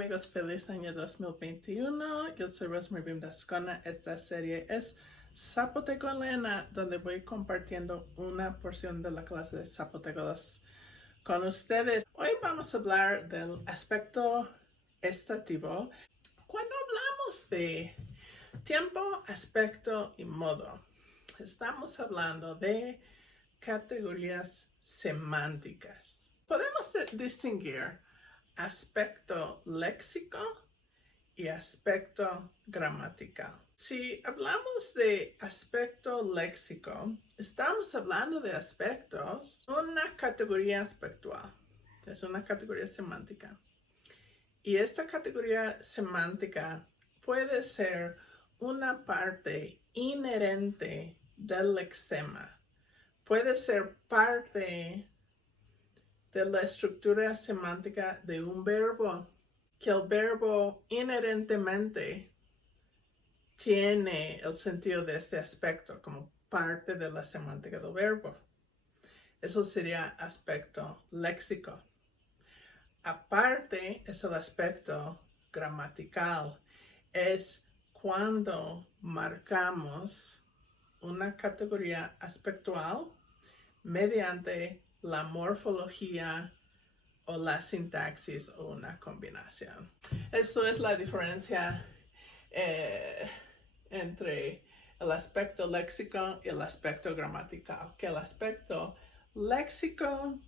amigos, feliz año 2021. Yo soy Rosemary Bimdascona. Esta serie es Zapoteco en Lena, donde voy compartiendo una porción de la clase de Zapoteco 2 con ustedes. Hoy vamos a hablar del aspecto estativo. Cuando hablamos de tiempo, aspecto y modo, estamos hablando de categorías semánticas. Podemos distinguir aspecto léxico y aspecto gramatical. Si hablamos de aspecto léxico, estamos hablando de aspectos, una categoría aspectual, es una categoría semántica. Y esta categoría semántica puede ser una parte inherente del lexema, puede ser parte de la estructura semántica de un verbo, que el verbo inherentemente tiene el sentido de este aspecto como parte de la semántica del verbo. Eso sería aspecto léxico. Aparte es el aspecto gramatical. Es cuando marcamos una categoría aspectual mediante la morfología o la sintaxis o una combinación. Esto es la diferencia entre el aspecto léxico y el aspecto gramatical. Que el aspecto léxico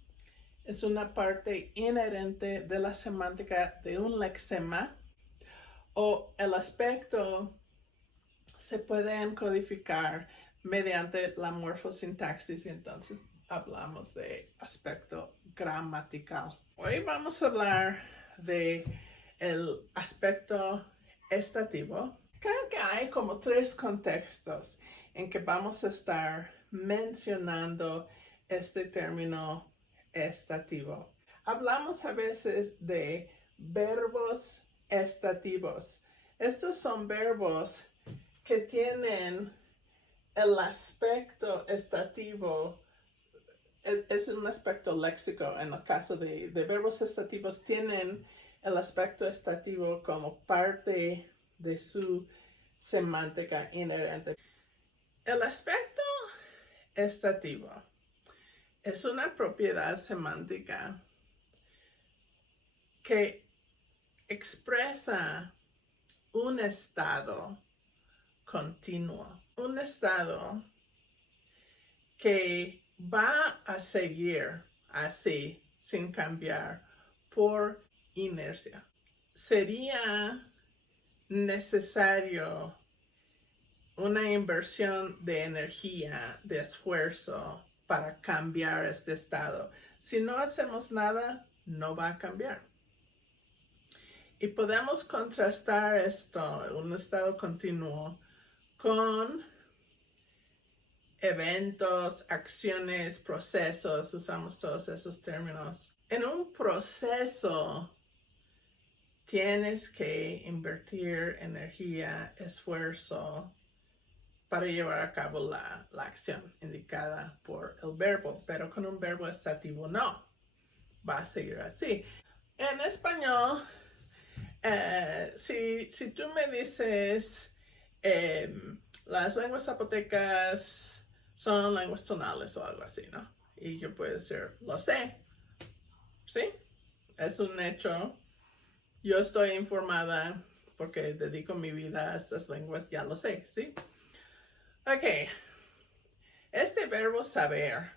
es una parte inherente de la semántica de un lexema, o el aspecto se puede encodificar mediante la morfosintaxis, y entonces hablamos de aspecto gramatical. Hoy vamos a hablar de el aspecto estativo. Creo que hay como 3 contextos en que vamos a estar mencionando este término estativo. Hablamos a veces de verbos estativos. Estos son verbos que tienen el aspecto estativo, es un aspecto léxico. En el caso de verbos estativos, tienen el aspecto estativo como parte de su semántica inherente. El aspecto estativo es una propiedad semántica que expresa un estado continuo, un estado que va a seguir así sin cambiar por inercia. Sería necesario una inversión de energía, de esfuerzo para cambiar este estado. Si no hacemos nada, no va a cambiar. Y podemos contrastar esto, un estado continuo, con eventos, acciones, procesos. Usamos todos esos términos. En un proceso tienes que invertir energía, esfuerzo para llevar a cabo la acción indicada por el verbo, pero con un verbo estativo no, va a seguir así. En español, si tú me dices las lenguas zapotecas son lenguas tonales o algo así, ¿no? Y yo puedo decir, lo sé, ¿sí? Es un hecho. Yo estoy informada porque dedico mi vida a estas lenguas, ya lo sé, ¿sí? Ok, este verbo saber,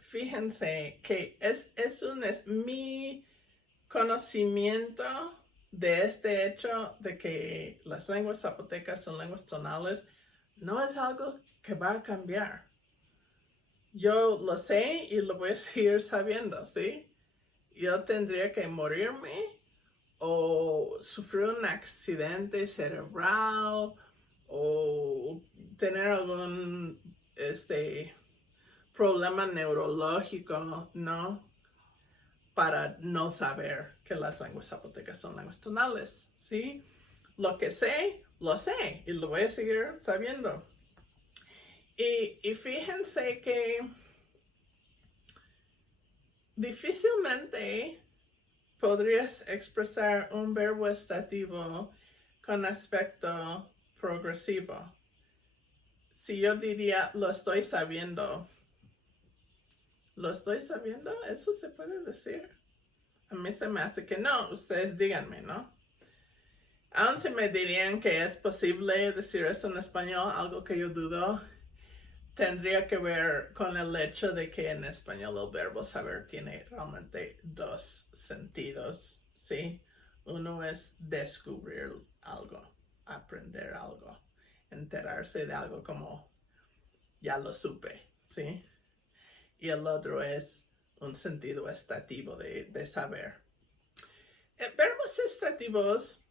fíjense que es mi conocimiento de este hecho de que las lenguas zapotecas son lenguas tonales, no es algo que va a cambiar. Yo lo sé y lo voy a seguir sabiendo, ¿sí? Yo tendría que morirme o sufrir un accidente cerebral o tener algún problema neurológico, ¿no? Para no saber que las lenguas zapotecas son lenguas tonales, ¿sí? Lo que sé, lo sé y lo voy a seguir sabiendo. Y fíjense que difícilmente podrías expresar un verbo estativo con aspecto progresivo. Si yo diría, lo estoy sabiendo. ¿Lo estoy sabiendo? ¿Eso se puede decir? A mí se me hace que no. Ustedes díganme, ¿no? Aún si me dirían que es posible decir eso en español, algo que yo dudo, tendría que ver con el hecho de que en español el verbo saber tiene realmente dos sentidos, ¿sí? Uno es descubrir algo, aprender algo, enterarse de algo como ya lo supe, ¿sí? Y el otro es un sentido estativo de saber. Verbos estativos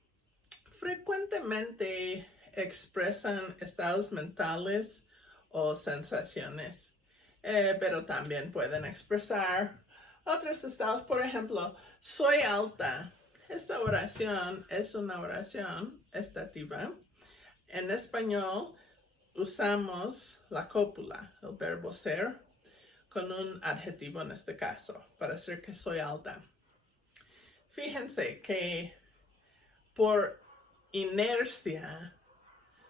frecuentemente expresan estados mentales o sensaciones, pero también pueden expresar otros estados. Por ejemplo, soy alta. Esta oración es una oración estativa. En español usamos la cópula, el verbo ser, con un adjetivo en este caso, para decir que soy alta. Fíjense que por inercia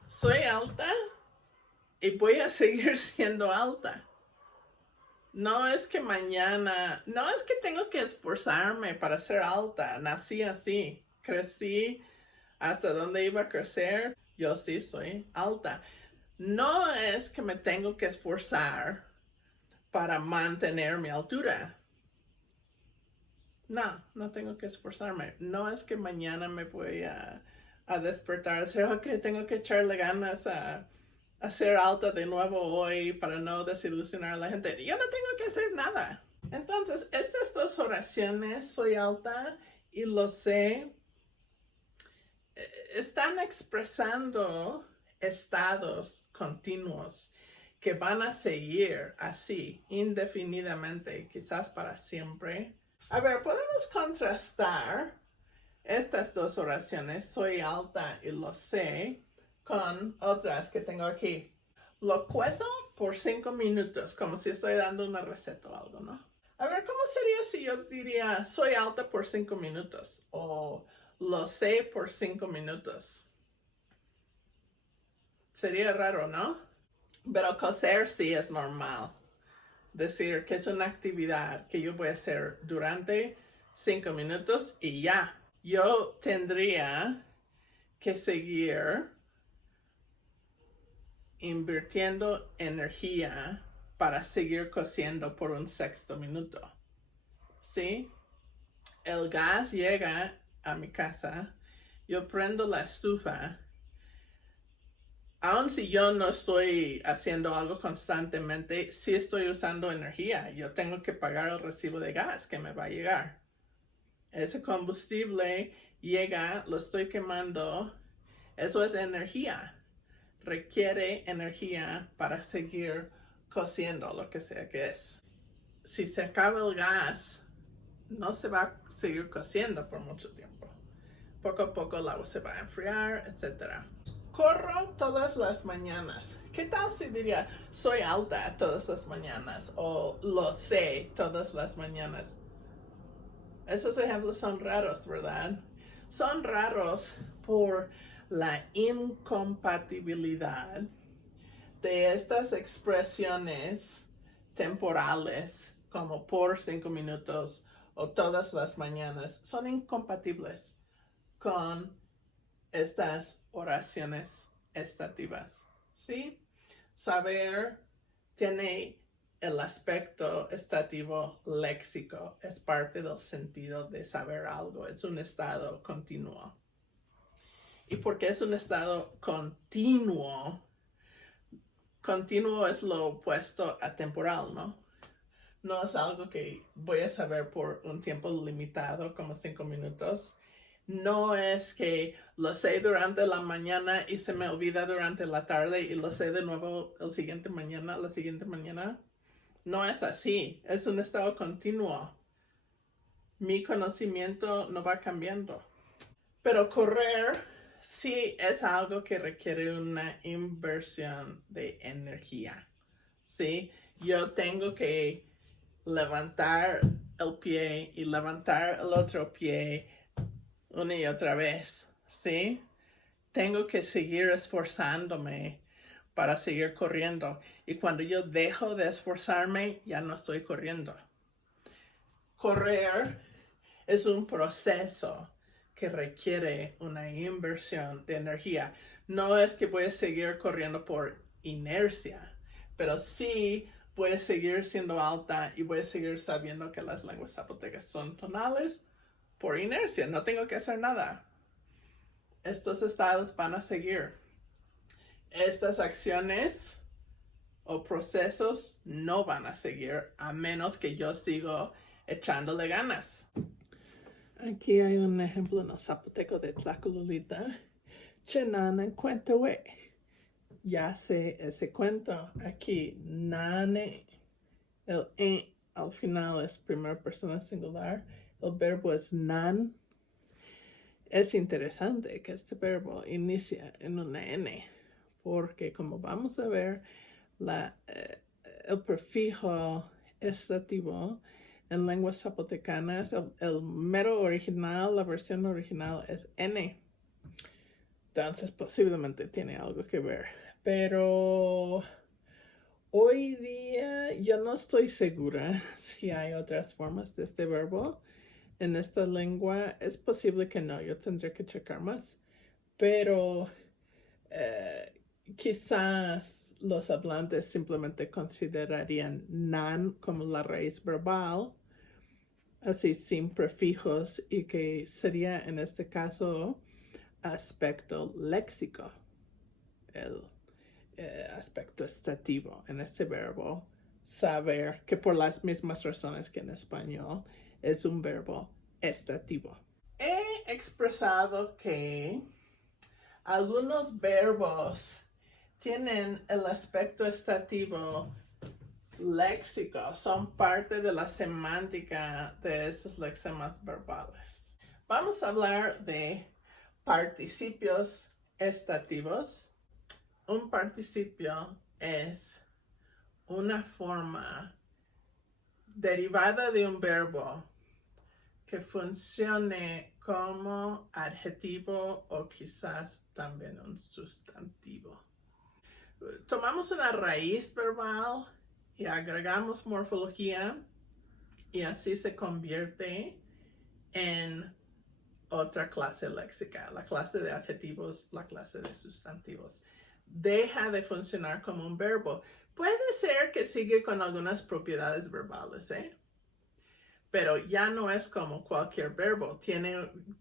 soy alta y voy a seguir siendo alta. No es que mañana, no es que tengo que esforzarme para ser alta. Nací así, crecí hasta donde iba a crecer. Yo sí soy alta. No es que me tengo que esforzar para mantener mi altura. No tengo que esforzarme. No es que mañana me voy a despertar y decir, ok, tengo que echarle ganas a ser alta de nuevo hoy para no desilusionar a la gente. Yo no tengo que hacer nada. Entonces, estas dos oraciones, soy alta y lo sé, están expresando estados continuos que van a seguir así indefinidamente, quizás para siempre. A ver, podemos contrastar estas dos oraciones, soy alta y lo sé, con otras que tengo aquí. Lo cuezo por 5 minutos, como si estoy dando una receta o algo, ¿no? A ver, ¿cómo sería si yo diría soy alta por 5 minutos? O lo sé por 5 minutos. Sería raro, ¿no? Pero coser sí es normal. Decir que es una actividad que yo voy a hacer durante 5 minutos y ya. Yo tendría que seguir invirtiendo energía para seguir cociendo por un sexto minuto. ¿Sí? El gas llega a mi casa, yo prendo la estufa, aun si yo no estoy haciendo algo constantemente, sí estoy usando energía. Yo tengo que pagar el recibo de gas que me va a llegar. Ese combustible llega, lo estoy quemando, eso es energía. Requiere energía para seguir cociendo, lo que sea que es. Si se acaba el gas, no se va a seguir cociendo por mucho tiempo. Poco a poco el agua se va a enfriar, etc. Corro todas las mañanas. ¿Qué tal si diría soy alta todas las mañanas o lo sé todas las mañanas? Esos ejemplos son raros, ¿verdad? Son raros por la incompatibilidad de estas expresiones temporales como por 5 minutos o todas las mañanas. Son incompatibles con estas oraciones estativas, ¿sí? Saber tiene el aspecto estativo léxico, es parte del sentido de saber algo, es un estado continuo. Y porque es un estado continuo, continuo es lo opuesto a temporal, ¿no? No es algo que voy a saber por un tiempo limitado, como 5 minutos. No es que lo sé durante la mañana y se me olvida durante la tarde y lo sé de nuevo la siguiente mañana. No es así, es un estado continuo. Mi conocimiento no va cambiando. Pero correr sí es algo que requiere una inversión de energía. ¿Sí? Yo tengo que levantar el pie y levantar el otro pie una y otra vez, ¿sí? Tengo que seguir esforzándome para seguir corriendo. Y cuando yo dejo de esforzarme, ya no estoy corriendo. Correr es un proceso que requiere una inversión de energía. No es que voy a seguir corriendo por inercia, pero sí voy a seguir siendo alta y voy a seguir sabiendo que las lenguas zapotecas son tonales por inercia. No tengo que hacer nada. Estos estados van a seguir. Estas acciones o procesos no van a seguir a menos que yo sigo echándole ganas. Aquí hay un ejemplo en el zapoteco de Tlacolulita. Chenana cuentawe. Ya sé ese cuento. Aquí, nane. El al final es primera persona singular. El verbo es nan. Es interesante que este verbo inicia en una N, porque como vamos a ver, el prefijo estativo en lenguas zapotecanas, el mero original, la versión original es N. Entonces posiblemente tiene algo que ver. Pero hoy día yo no estoy segura si hay otras formas de este verbo en esta lengua. Es posible que no, yo tendré que checar más. Pero quizás los hablantes simplemente considerarían nan como la raíz verbal, así sin prefijos, y que sería en este caso aspecto léxico, el aspecto estativo en este verbo, saber, que por las mismas razones que en español es un verbo estativo. He expresado que algunos verbos tienen el aspecto estativo léxico, son parte de la semántica de estos lexemas verbales. Vamos a hablar de participios estativos. Un participio es una forma derivada de un verbo que funcione como adjetivo o quizás también un sustantivo. Tomamos una raíz verbal y agregamos morfología y así se convierte en otra clase léxica, la clase de adjetivos, la clase de sustantivos. Deja de funcionar como un verbo. Puede ser que sigue con algunas propiedades verbales, pero ya no es como cualquier verbo.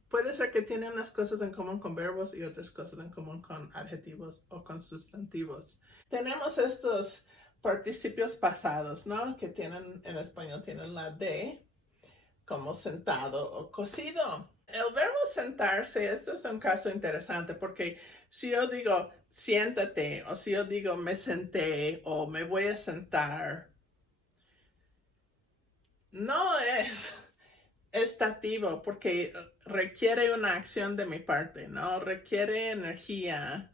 Puede ser que tiene unas cosas en común con verbos y otras cosas en común con adjetivos o con sustantivos. Tenemos estos participios pasados, ¿no? Que tienen, en español tienen la D, como sentado o cosido. El verbo sentarse, esto es un caso interesante porque si yo digo siéntate o si yo digo me senté o me voy a sentar, no es estativo porque requiere una acción de mi parte, ¿no? Requiere energía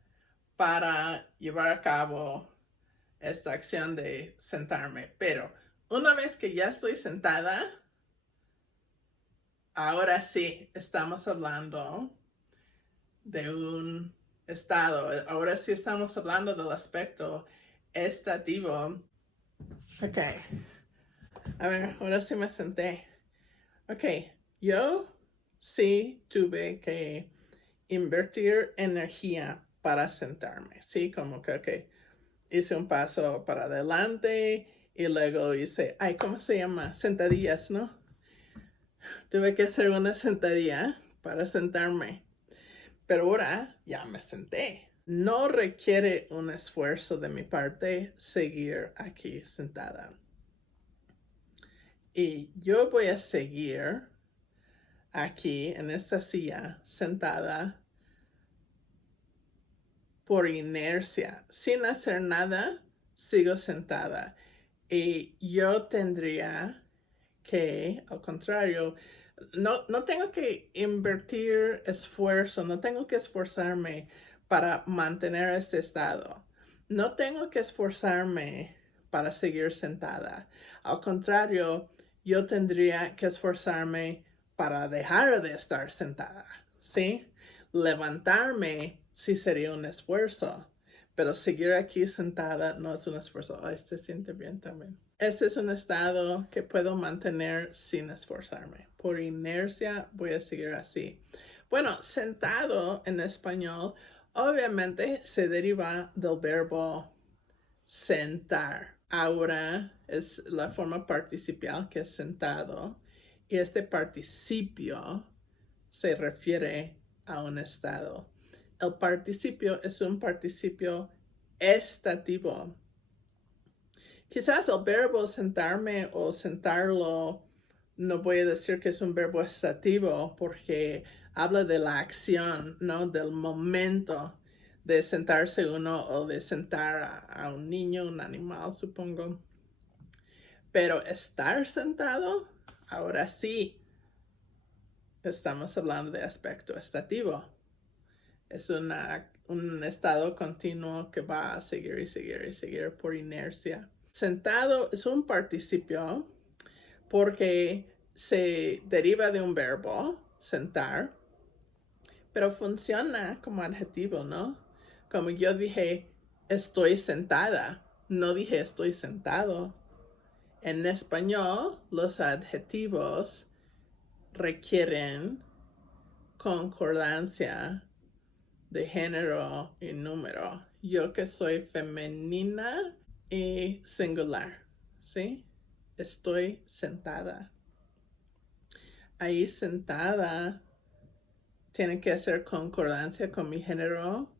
para llevar a cabo esta acción de sentarme. Pero una vez que ya estoy sentada, ahora sí estamos hablando de un estado. Ahora sí estamos hablando del aspecto estativo. Ok. A ver, ahora sí me senté. Ok, yo sí tuve que invertir energía para sentarme, ¿sí? Como que, ok, hice un paso para adelante y luego hice, ay, ¿cómo se llama? Sentadillas, ¿no? Tuve que hacer una sentadilla para sentarme, pero ahora ya me senté. No requiere un esfuerzo de mi parte seguir aquí sentada. Y yo voy a seguir aquí en esta silla sentada por inercia, sin hacer nada, sigo sentada. Y yo tendría que, al contrario, no tengo que invertir esfuerzo, no tengo que esforzarme para mantener este estado. No tengo que esforzarme para seguir sentada. Al contrario, yo tendría que esforzarme para dejar de estar sentada, ¿sí? Levantarme sí sería un esfuerzo, pero seguir aquí sentada no es un esfuerzo. Ay, se siente bien también. Este es un estado que puedo mantener sin esforzarme. Por inercia voy a seguir así. Bueno, sentado en español obviamente se deriva del verbo sentar. Ahora es la forma participial que es sentado y este participio se refiere a un estado. El participio es un participio estativo. Quizás el verbo sentarme o sentarlo no voy a decir que es un verbo estativo porque habla de la acción, ¿no? Del momento de sentarse uno o de sentar a un niño, un animal, supongo. Pero estar sentado, ahora sí, estamos hablando de aspecto estativo. Es un estado continuo que va a seguir y seguir y seguir por inercia. Sentado es un participio porque se deriva de un verbo, sentar, pero funciona como adjetivo, ¿no? Como yo dije, estoy sentada, no dije estoy sentado. En español, los adjetivos requieren concordancia de género y número. Yo que soy femenina y singular, ¿sí? Estoy sentada. Ahí sentada tiene que hacer concordancia con mi género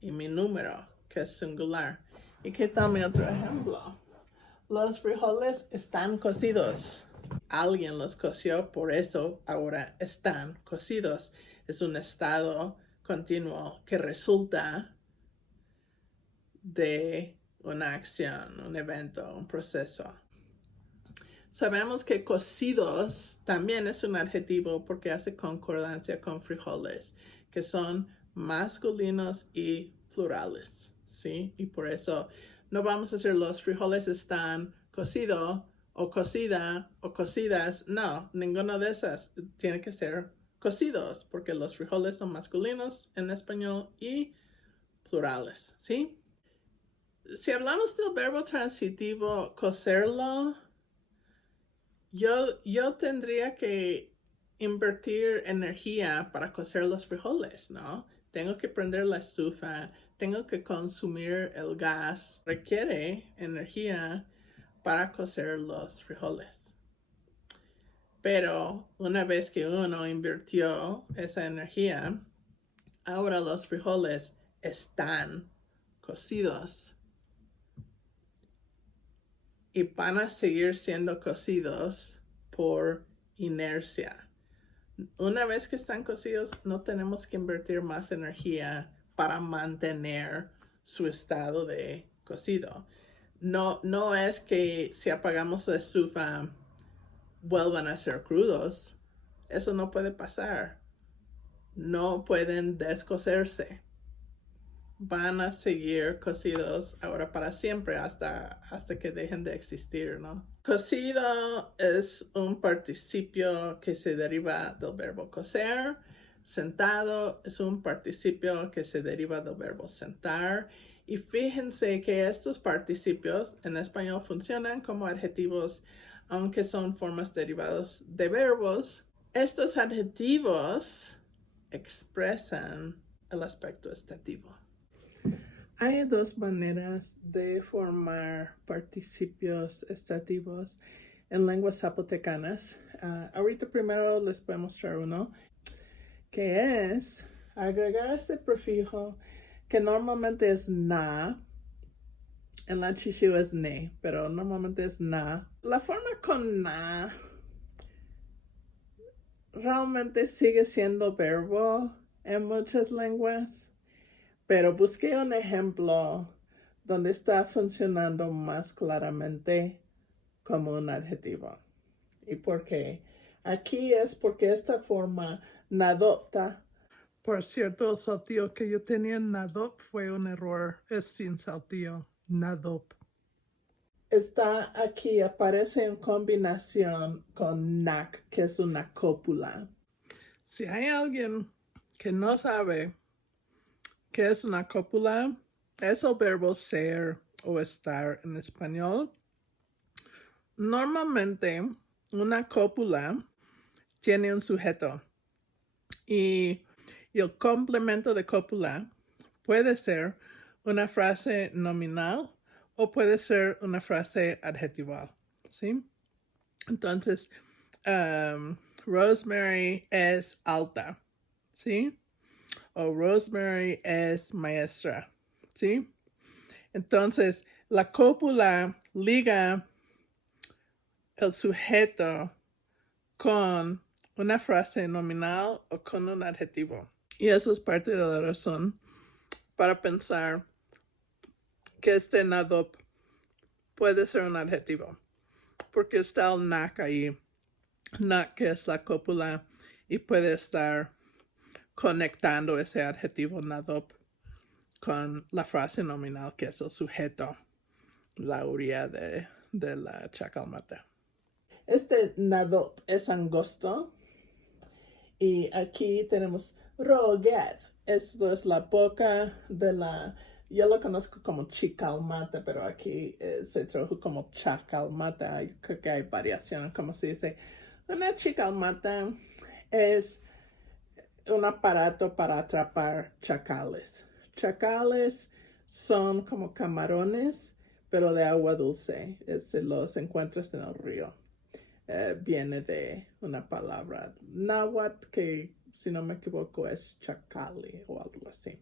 y mi número, que es singular. ¿Y qué tal mi otro ejemplo? Los frijoles están cocidos. Alguien los coció, por eso ahora están cocidos. Es un estado continuo que resulta de una acción, un evento, un proceso. Sabemos que cocidos también es un adjetivo porque hace concordancia con frijoles, que son masculinos y plurales, ¿sí? Y por eso no vamos a decir los frijoles están cocidos o cocida o cocidas. No, ninguna de esas tiene que ser cocidos porque los frijoles son masculinos en español y plurales, ¿sí? Si hablamos del verbo transitivo cocerlo, yo tendría que invertir energía para cocer los frijoles, ¿no? Tengo que prender la estufa, tengo que consumir el gas, requiere energía para cocer los frijoles. Pero una vez que uno invirtió esa energía, ahora los frijoles están cocidos y van a seguir siendo cocidos por inercia. Una vez que están cocidos, no tenemos que invertir más energía para mantener su estado de cocido. No es que si apagamos la estufa vuelvan a ser crudos. Eso no puede pasar. No pueden descocerse. Van a seguir cocidos ahora para siempre hasta que dejen de existir, ¿no? Cocido es un participio que se deriva del verbo cocer. Sentado es un participio que se deriva del verbo sentar. Y fíjense que estos participios en español funcionan como adjetivos, aunque son formas derivadas de verbos. Estos adjetivos expresan el aspecto estativo. Hay dos maneras de formar participios estativos en lenguas zapotecanas. Ahorita primero les voy a mostrar uno, que es agregar este prefijo que normalmente es na. En la Chishu es ne, pero normalmente es na. La forma con na realmente sigue siendo verbo en muchas lenguas. Pero busqué un ejemplo donde está funcionando más claramente como un adjetivo. ¿Y por qué? Aquí es porque esta forma nadopta. Por cierto, el saltillo que yo tenía en nadop fue un error. Es sin saltillo, nadop. está aquí, aparece en combinación con NAC, que es una cópula. Si hay alguien que no sabe qué es una cópula, es el verbo ser o estar en español. Normalmente, una cópula tiene un sujeto y el complemento de cópula puede ser una frase nominal o puede ser una frase adjetival, ¿sí? Entonces, Rosemary es alta, ¿sí? O Rosemary es maestra, ¿sí? Entonces, la cópula liga el sujeto con una frase nominal o con un adjetivo. Y eso es parte de la razón para pensar que este NADOP puede ser un adjetivo, porque está el NAC ahí, NAC que es la cópula, y puede estar conectando ese adjetivo NADOP con la frase nominal que es el sujeto, la orilla de la chacalmata. Este NADOP es angosto y aquí tenemos Roget. Esto es la boca de la... Yo lo conozco como chicalmata, pero aquí se tradujo como chacalmata. Creo que hay variación, como se dice. Una chicalmata es un aparato para atrapar chacales. Chacales son como camarones, pero de agua dulce. Los encuentras en el río. Viene de una palabra náhuatl que, si no me equivoco, es chacali o algo así.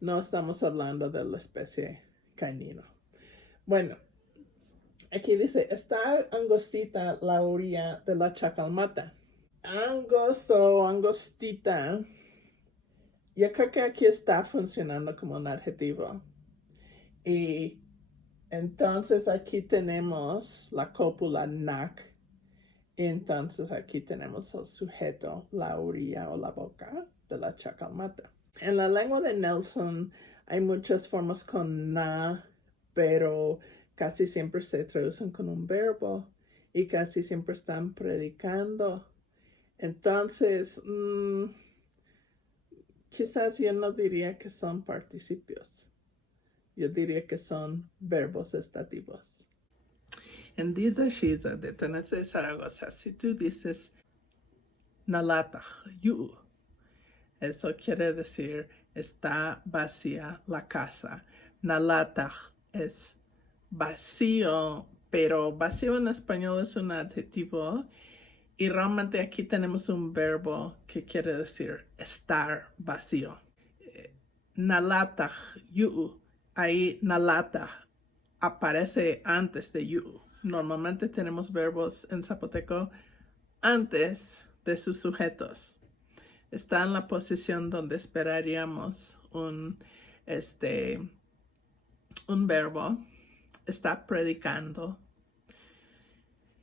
No estamos hablando de la especie canino. Bueno, aquí dice, está angostita la orilla de la chacalmata. Angosto o angostita, yo creo que aquí está funcionando como un adjetivo. Y entonces aquí tenemos la cópula NAC. Entonces aquí tenemos el sujeto, la orilla o la boca de la chacalmata. En la lengua de Nelson hay muchas formas con na, pero casi siempre se traducen con un verbo y casi siempre están predicando. Entonces, quizás yo no diría que son participios. Yo diría que son verbos estativos. En Diza Shiza de Tennessee de Zaragoza, si tú dices Nalatach yu, eso quiere decir está vacía la casa. Nalatach es vacío, pero vacío en español es un adjetivo y realmente aquí tenemos un verbo que quiere decir estar vacío. Nalatach yu, ahí nalatach aparece antes de yu. Normalmente tenemos verbos en zapoteco antes de sus sujetos. Está en la posición donde esperaríamos un verbo. Está predicando.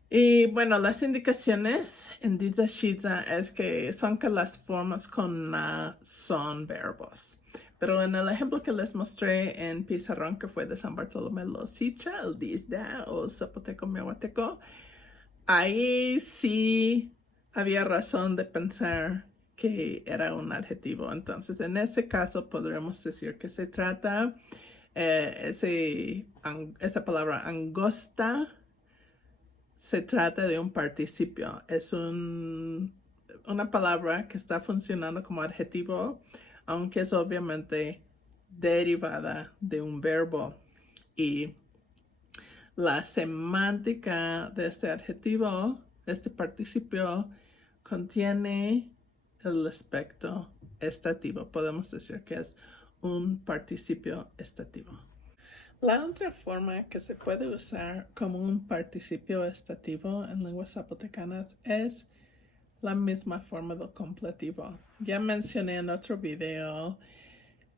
Y bueno, las indicaciones en Diza Shiza es que son que las formas con na son verbos. Pero en el ejemplo que les mostré en pizarrón, que fue de San Bartolomé Losicha, el Dizda o Zapoteco Miahuateco, ahí sí había razón de pensar que era un adjetivo. Entonces, en ese caso, podremos decir que se trata esa palabra angosta. Se trata de un participio. Es una palabra que está funcionando como adjetivo, aunque es obviamente derivada de un verbo. Y la semántica de este adjetivo, este participio, contiene el aspecto estativo. Podemos decir que es un participio estativo. La otra forma que se puede usar como un participio estativo en lenguas zapotecanas es la misma forma del completivo. Ya mencioné en otro video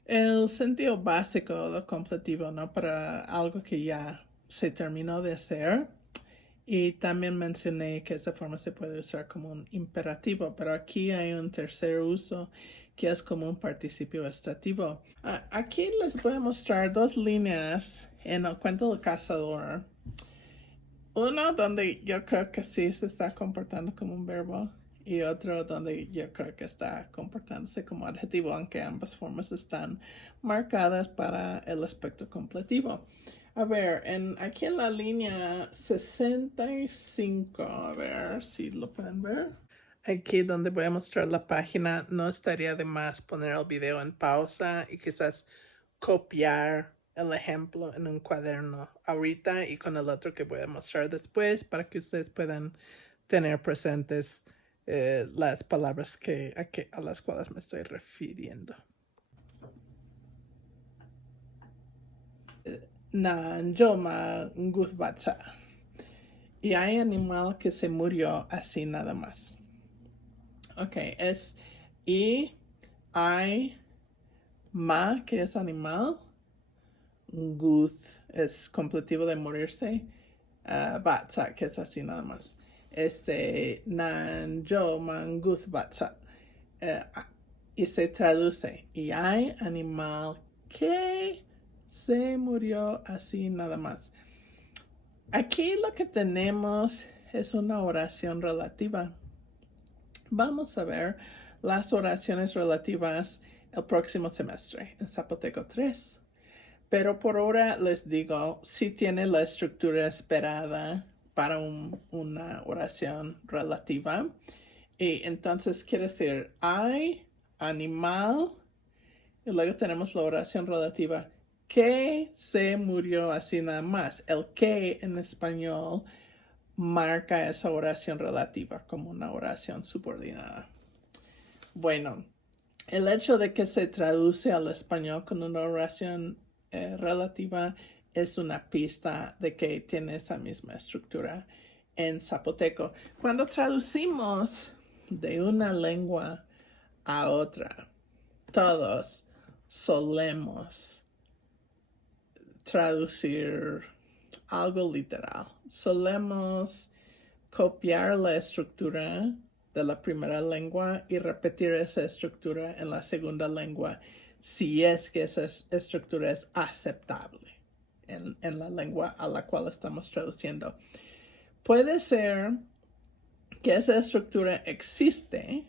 el sentido básico del completivo, ¿no? Para algo que ya se terminó de hacer. Y también mencioné que esa forma se puede usar como un imperativo, pero aquí hay un tercer uso que es como un participio estativo. Aquí les voy a mostrar dos líneas en el cuento del cazador, uno donde yo creo que sí se está comportando como un verbo y otro donde yo creo que está comportándose como adjetivo, aunque ambas formas están marcadas para el aspecto completivo. A ver, aquí en la línea 65, a ver si lo pueden ver. Aquí donde voy a mostrar la página, no estaría de más poner el video en pausa y quizás copiar el ejemplo en un cuaderno ahorita y con el otro que voy a mostrar después para que ustedes puedan tener presentes las palabras a las cuales me estoy refiriendo. Nanjoma Nguzbatsa. Y hay animal que se murió así nada más. Ok, es y hay ma, que es animal. Guth es completivo de morirse. Batsa, que es así nada más. Nanjo manguth batsa. Y se traduce. Y hay animal que se murió así nada más. Aquí lo que tenemos es una oración relativa. Vamos a ver las oraciones relativas el próximo semestre en Zapoteco 3. Pero por ahora les digo, si tiene la estructura esperada para una oración relativa. Y entonces quiere decir hay, animal, y luego tenemos la oración relativa que se murió así nada más. El que en español marca esa oración relativa como una oración subordinada. Bueno, el hecho de que se traduce al español con una oración relativa es una pista de que tiene esa misma estructura en zapoteco. Cuando traducimos de una lengua a otra, todos solemos traducir algo literal. Solemos copiar la estructura de la primera lengua y repetir esa estructura en la segunda lengua si es que esa estructura es aceptable en la lengua a la cual estamos traduciendo. Puede ser que esa estructura existe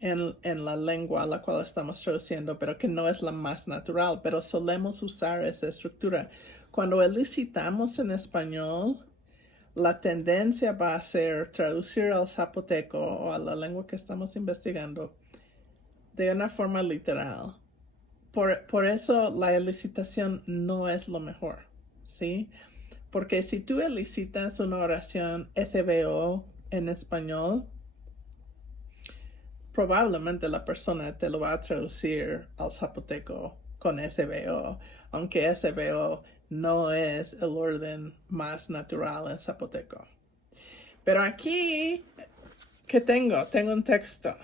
en la lengua a la cual estamos traduciendo, pero que no es la más natural, pero solemos usar esa estructura. Cuando elicitamos en español, la tendencia va a ser traducir al zapoteco o a la lengua que estamos investigando de una forma literal. Por eso la elicitación no es lo mejor, ¿sí? Porque si tú elicitas una oración SVO en español, probablemente la persona te lo va a traducir al zapoteco con SVO, aunque SVO no es el orden más natural en zapoteco. Pero aquí, ¿qué tengo? Tengo un texto.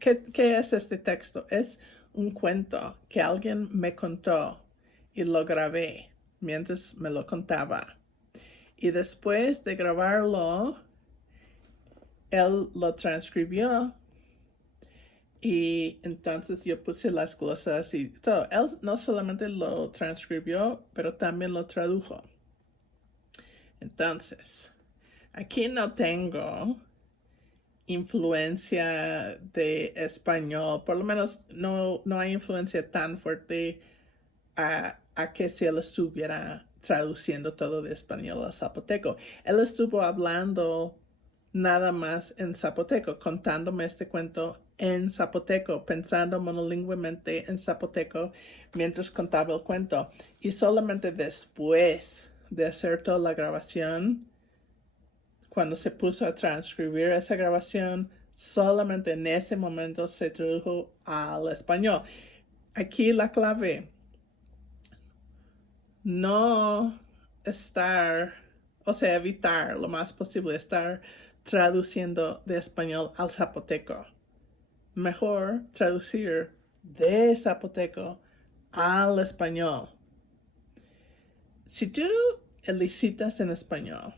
¿Qué es este texto? Es un cuento que alguien me contó y lo grabé mientras me lo contaba. Y después de grabarlo, él lo transcribió y entonces yo puse las glosas y todo. Él no solamente lo transcribió, pero también lo tradujo. Entonces, aquí no tengo influencia de español, por lo menos no hay influencia tan fuerte a que si él estuviera traduciendo todo de español a zapoteco. Él estuvo hablando nada más en zapoteco, contándome este cuento en zapoteco, pensando monolingüemente en zapoteco mientras contaba el cuento. Y solamente después de hacer toda la grabación, cuando se puso a transcribir esa grabación, solamente en ese momento se tradujo al español. Aquí la clave, no estar, o sea, evitar lo más posible estar traduciendo de español al zapoteco. Mejor traducir de zapoteco al español. Si tú elicitas en español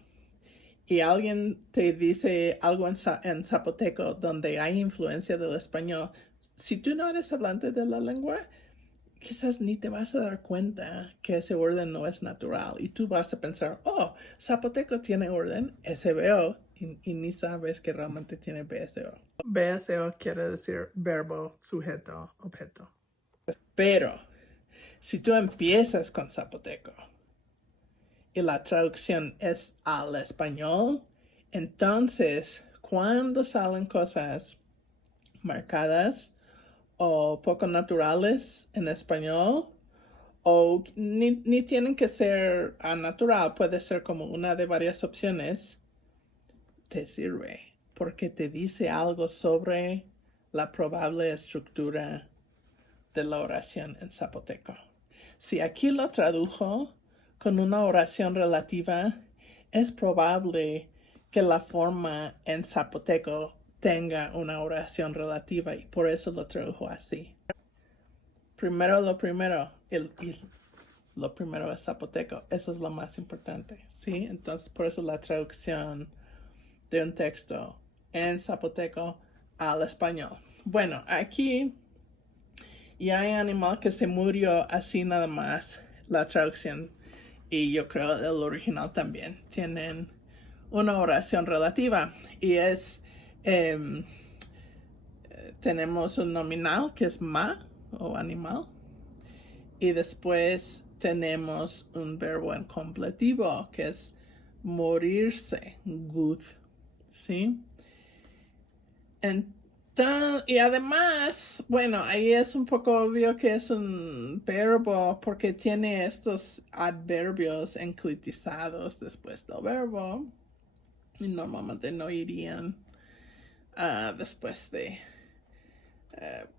y alguien te dice algo en zapoteco donde hay influencia del español, si tú no eres hablante de la lengua, quizás ni te vas a dar cuenta que ese orden no es natural y tú vas a pensar, oh, zapoteco tiene orden, SVO, y ni sabes que realmente tiene BSO. BSO quiere decir verbo, sujeto, objeto. Pero si tú empiezas con zapoteco y la traducción es al español, entonces cuando salen cosas marcadas o poco naturales en español, o ni tienen que ser natural, puede ser como una de varias opciones, te sirve porque te dice algo sobre la probable estructura de la oración en zapoteco. Si aquí lo tradujo con una oración relativa, es probable que la forma en zapoteco tenga una oración relativa y por eso lo tradujo así. Primero lo primero, lo primero es zapoteco, eso es lo más importante, ¿sí? Entonces por eso la traducción de un texto en zapoteco al español. Bueno, aquí y hay animal que se murió así nada más, la traducción, y yo creo el original también, tienen una oración relativa, y es, tenemos un nominal que es ma, o animal, y después tenemos un verbo en completivo, que es morirse, good, ¿sí? Y además, bueno, ahí es un poco obvio que es un verbo porque tiene estos adverbios enclitizados después del verbo y normalmente no irían después de...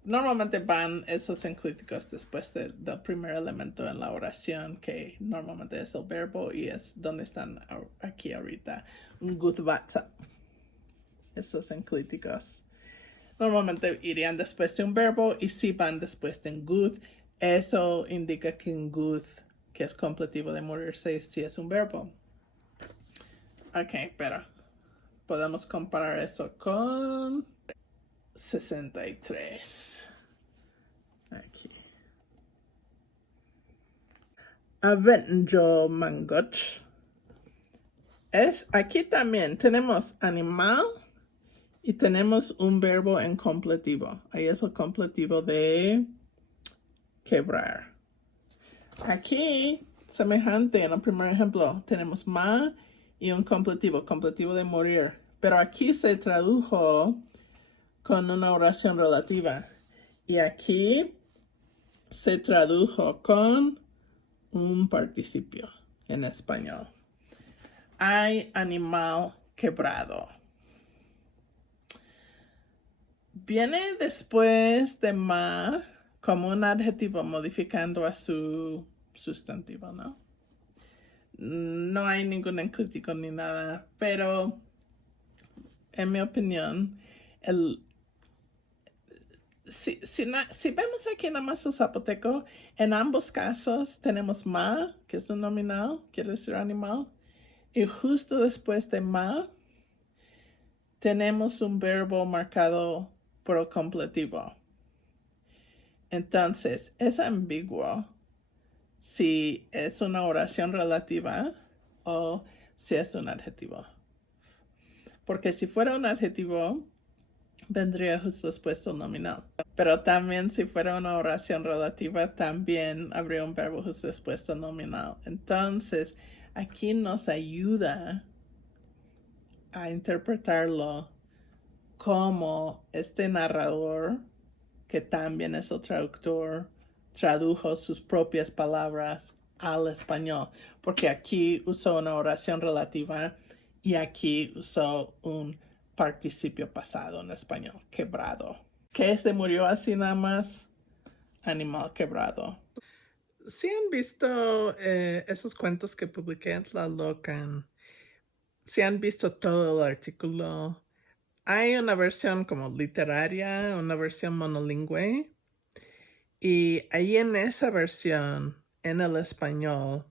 normalmente van esos enclíticos después del primer elemento en la oración, que normalmente es el verbo y es donde están aquí ahorita. Un good WhatsApp. Esos enclíticos normalmente irían después de un verbo y si van después de un good, eso indica que un good, que es completivo de morirse, sí es un verbo. Ok, pero podemos comparar eso con 63. Aquí. Avenjo mangot. Aquí también tenemos animal y tenemos un verbo en completivo. Ahí es el completivo de quebrar. Aquí, semejante en el primer ejemplo, tenemos ma y un completivo de morir. Pero aquí se tradujo con una oración relativa. Y aquí se tradujo con un participio en español. Hay animal quebrado. Viene después de ma como un adjetivo modificando a su sustantivo, ¿no? No hay ningún enclítico ni nada, pero en mi opinión, si vemos aquí nada más el zapoteco, en ambos casos tenemos ma, que es un nominal, quiere decir animal, y justo después de ma tenemos un verbo marcado por el completivo. Entonces, es ambiguo si es una oración relativa o si es un adjetivo. Porque si fuera un adjetivo, vendría justo después del nominal. Pero también si fuera una oración relativa, también habría un verbo justo después del nominal. Entonces, aquí nos ayuda a interpretarlo como este narrador, que también es el traductor, tradujo sus propias palabras al español, porque aquí usó una oración relativa y aquí usó un participio pasado en español, quebrado. ¿Qué se murió así nada más? Animal quebrado. ¿Sí han visto esos cuentos que publiqué en Tlalocan? ¿Sí han visto todo el artículo? Hay una versión como literaria, una versión monolingüe. Y ahí en esa versión, en el español,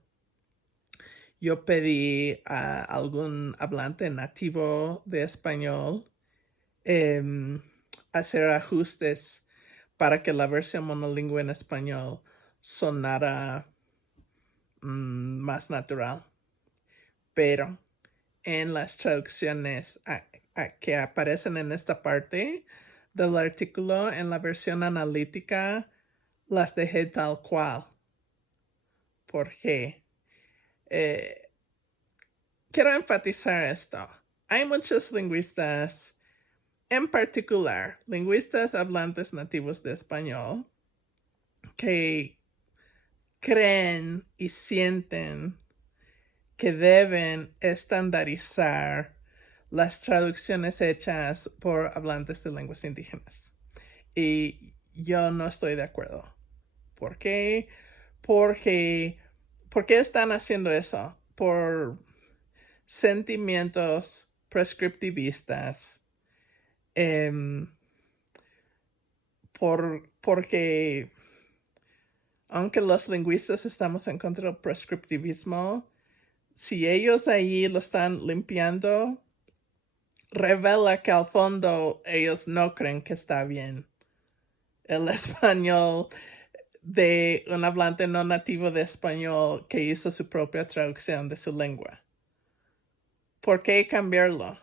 yo pedí a algún hablante nativo de español hacer ajustes para que la versión monolingüe en español sonara más natural. Pero en las traducciones que aparecen en esta parte del artículo, en la versión analítica, las dejé tal cual. ¿Por qué? Quiero enfatizar esto. Hay muchos lingüistas, en particular, lingüistas hablantes nativos de español, que creen y sienten que deben estandarizar las traducciones hechas por hablantes de lenguas indígenas. Y yo no estoy de acuerdo. ¿Por qué? ¿Por qué están haciendo eso? Por sentimientos prescriptivistas. Porque aunque los lingüistas estamos en contra del prescriptivismo, si ellos ahí lo están limpiando, revela que al fondo ellos no creen que está bien el español de un hablante no nativo de español que hizo su propia traducción de su lengua. ¿Por qué cambiarlo?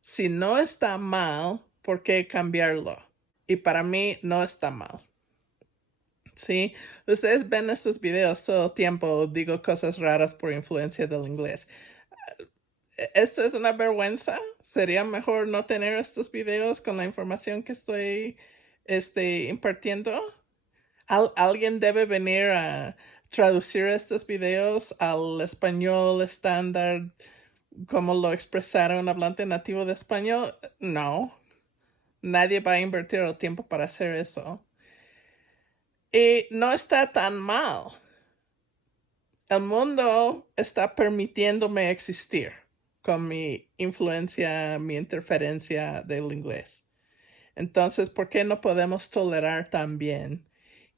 Si no está mal, ¿por qué cambiarlo? Y para mí no está mal. ¿Sí? Ustedes ven estos videos todo el tiempo, digo cosas raras por influencia del inglés. ¿Esto es una vergüenza? ¿Sería mejor no tener estos videos con la información que estoy impartiendo? ¿Alguien debe venir a traducir estos videos al español estándar como lo expresara un hablante nativo de español? No. Nadie va a invertir el tiempo para hacer eso. Y no está tan mal. El mundo está permitiéndome existir con mi influencia, mi interferencia del inglés. Entonces, ¿por qué no podemos tolerar también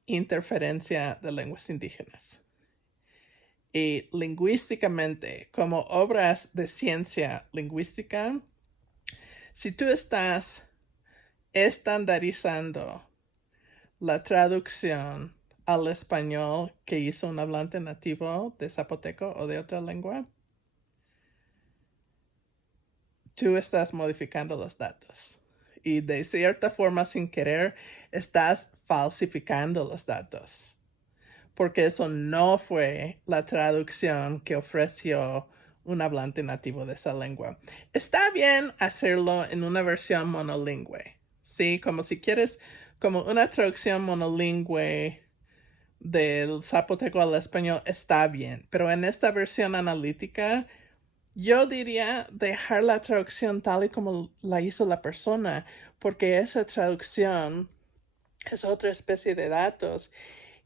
interferencia de lenguas indígenas? Y lingüísticamente, como obras de ciencia lingüística, si tú estás estandarizando la traducción al español que hizo un hablante nativo de zapoteco o de otra lengua, tú estás modificando los datos. Y de cierta forma, sin querer, estás falsificando los datos. Porque eso no fue la traducción que ofreció un hablante nativo de esa lengua. Está bien hacerlo en una versión monolingüe, ¿sí? Como si quieres, como una traducción monolingüe del zapoteco al español, está bien. Pero en esta versión analítica, yo diría dejar la traducción tal y como la hizo la persona, porque esa traducción es otra especie de datos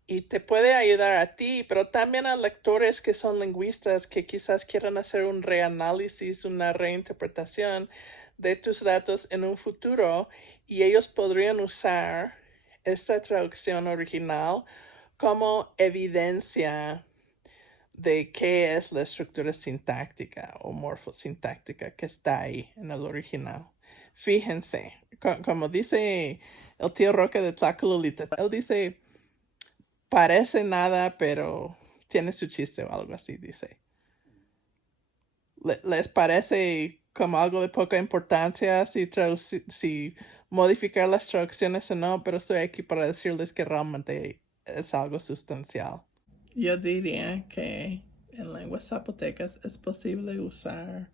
y te puede ayudar a ti, pero también a lectores que son lingüistas que quizás quieran hacer un reanálisis, una reinterpretación de tus datos en un futuro, y ellos podrían usar esta traducción original como evidencia de qué es la estructura sintáctica o morfosintáctica que está ahí en el original. Fíjense, como dice el tío Roque de Tlacololita, él dice, parece nada, pero tiene su chiste o algo así, dice. ¿Les parece como algo de poca importancia si modificar las traducciones o no? Pero estoy aquí para decirles que realmente es algo sustancial. Yo diría que en lenguas zapotecas es posible usar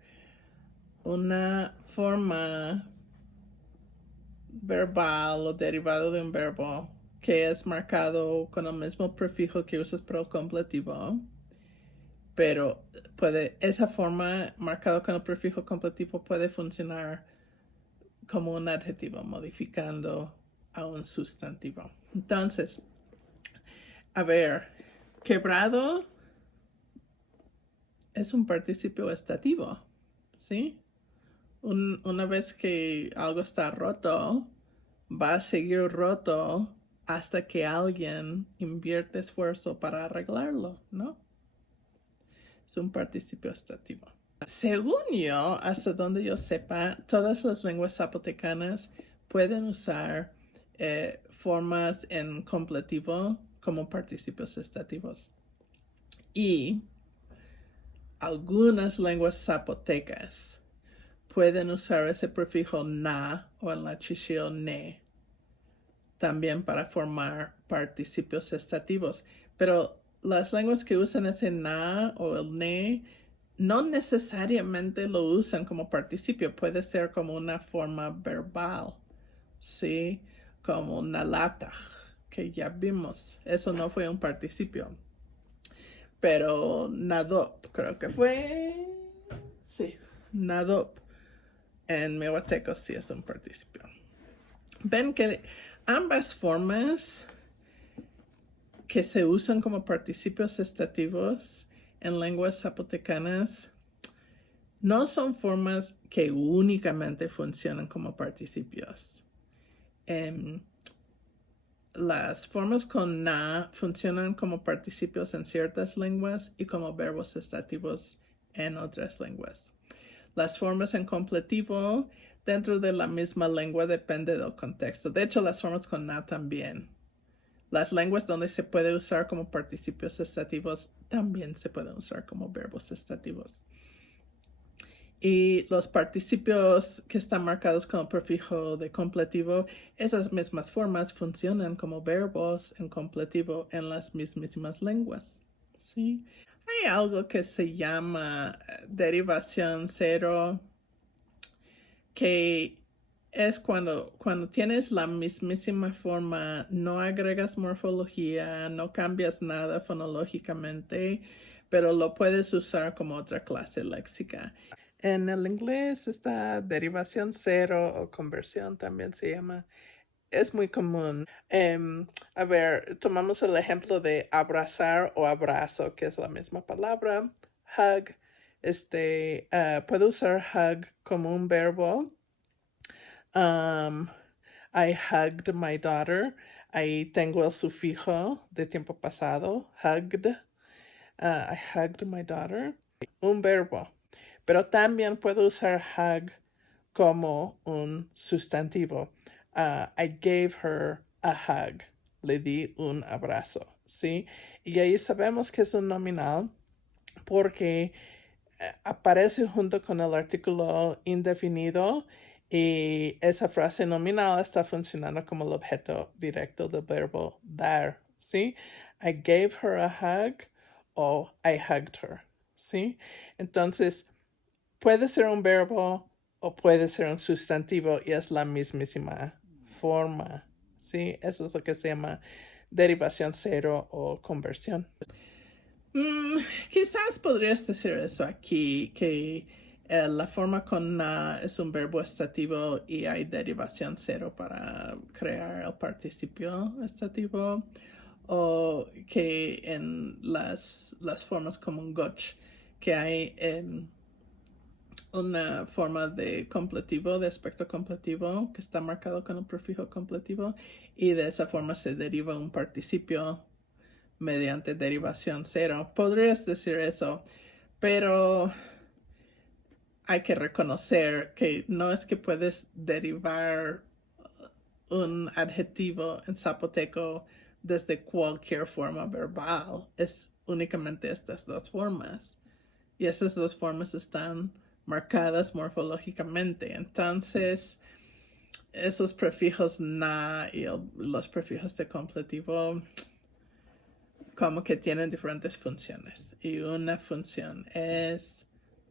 una forma verbal o derivado de un verbo que es marcado con el mismo prefijo que usas para el completivo, pero esa forma marcada con el prefijo completivo puede funcionar como un adjetivo, modificando a un sustantivo. Entonces, a ver, quebrado es un participio estativo, ¿sí? Una vez que algo está roto, va a seguir roto hasta que alguien invierte esfuerzo para arreglarlo, ¿no? Es un participio estativo. Según yo, hasta donde yo sepa, todas las lenguas zapotecanas pueden usar formas en completivo como participios estativos. Y algunas lenguas zapotecas pueden usar ese prefijo na o en la chichil ne también para formar participios estativos. Pero las lenguas que usan ese na o el ne no necesariamente lo usan como participio, puede ser como una forma verbal, ¿sí? Como nalata, que ya vimos. Eso no fue un participio. Pero nadop, creo que fue. Sí, nadop. En Mehuateco sí es un participio. Ven que ambas formas que se usan como participios estativos en lenguas zapotecanas no son formas que únicamente funcionan como participios. Las formas con na funcionan como participios en ciertas lenguas y como verbos estativos en otras lenguas. Las formas en completivo dentro de la misma lengua depende del contexto. De hecho, las formas con na también. Las lenguas donde se puede usar como participios estativos también se pueden usar como verbos estativos. Y los participios que están marcados con el prefijo de completivo, esas mismas formas funcionan como verbos en completivo en las mismísimas lenguas. ¿Sí? Hay algo que se llama derivación cero, que es cuando tienes la mismísima forma, no agregas morfología, no cambias nada fonológicamente, pero lo puedes usar como otra clase léxica. En el inglés esta derivación cero o conversión también se llama. Es muy común. A ver, tomamos el ejemplo de abrazar o abrazo, que es la misma palabra. Hug. Puedo usar hug como un verbo. I hugged my daughter. Ahí tengo el sufijo de tiempo pasado, hugged. I hugged my daughter. Un verbo. Pero también puedo usar hug como un sustantivo. I gave her a hug. Le di un abrazo, ¿sí? Y ahí sabemos que es un nominal porque aparece junto con el artículo indefinido y esa frase nominal está funcionando como el objeto directo del verbo dar, ¿sí? I gave her a hug o I hugged her, ¿sí? Entonces, puede ser un verbo o puede ser un sustantivo y es la mismísima forma, ¿sí? Eso es lo que se llama derivación cero o conversión. Quizás podrías decir eso aquí, que la forma con na es un verbo estativo y hay derivación cero para crear el participio estativo, o que en las formas como un goch, que hay una forma de completivo, de aspecto completivo, que está marcado con un prefijo completivo, y de esa forma se deriva un participio mediante derivación cero. Podrías decir eso, pero hay que reconocer que no es que puedes derivar un adjetivo en zapoteco desde cualquier forma verbal. Es únicamente estas dos formas. Y esas dos formas están marcadas morfológicamente. Entonces, esos prefijos na y los prefijos de completivo como que tienen diferentes funciones. Y una función es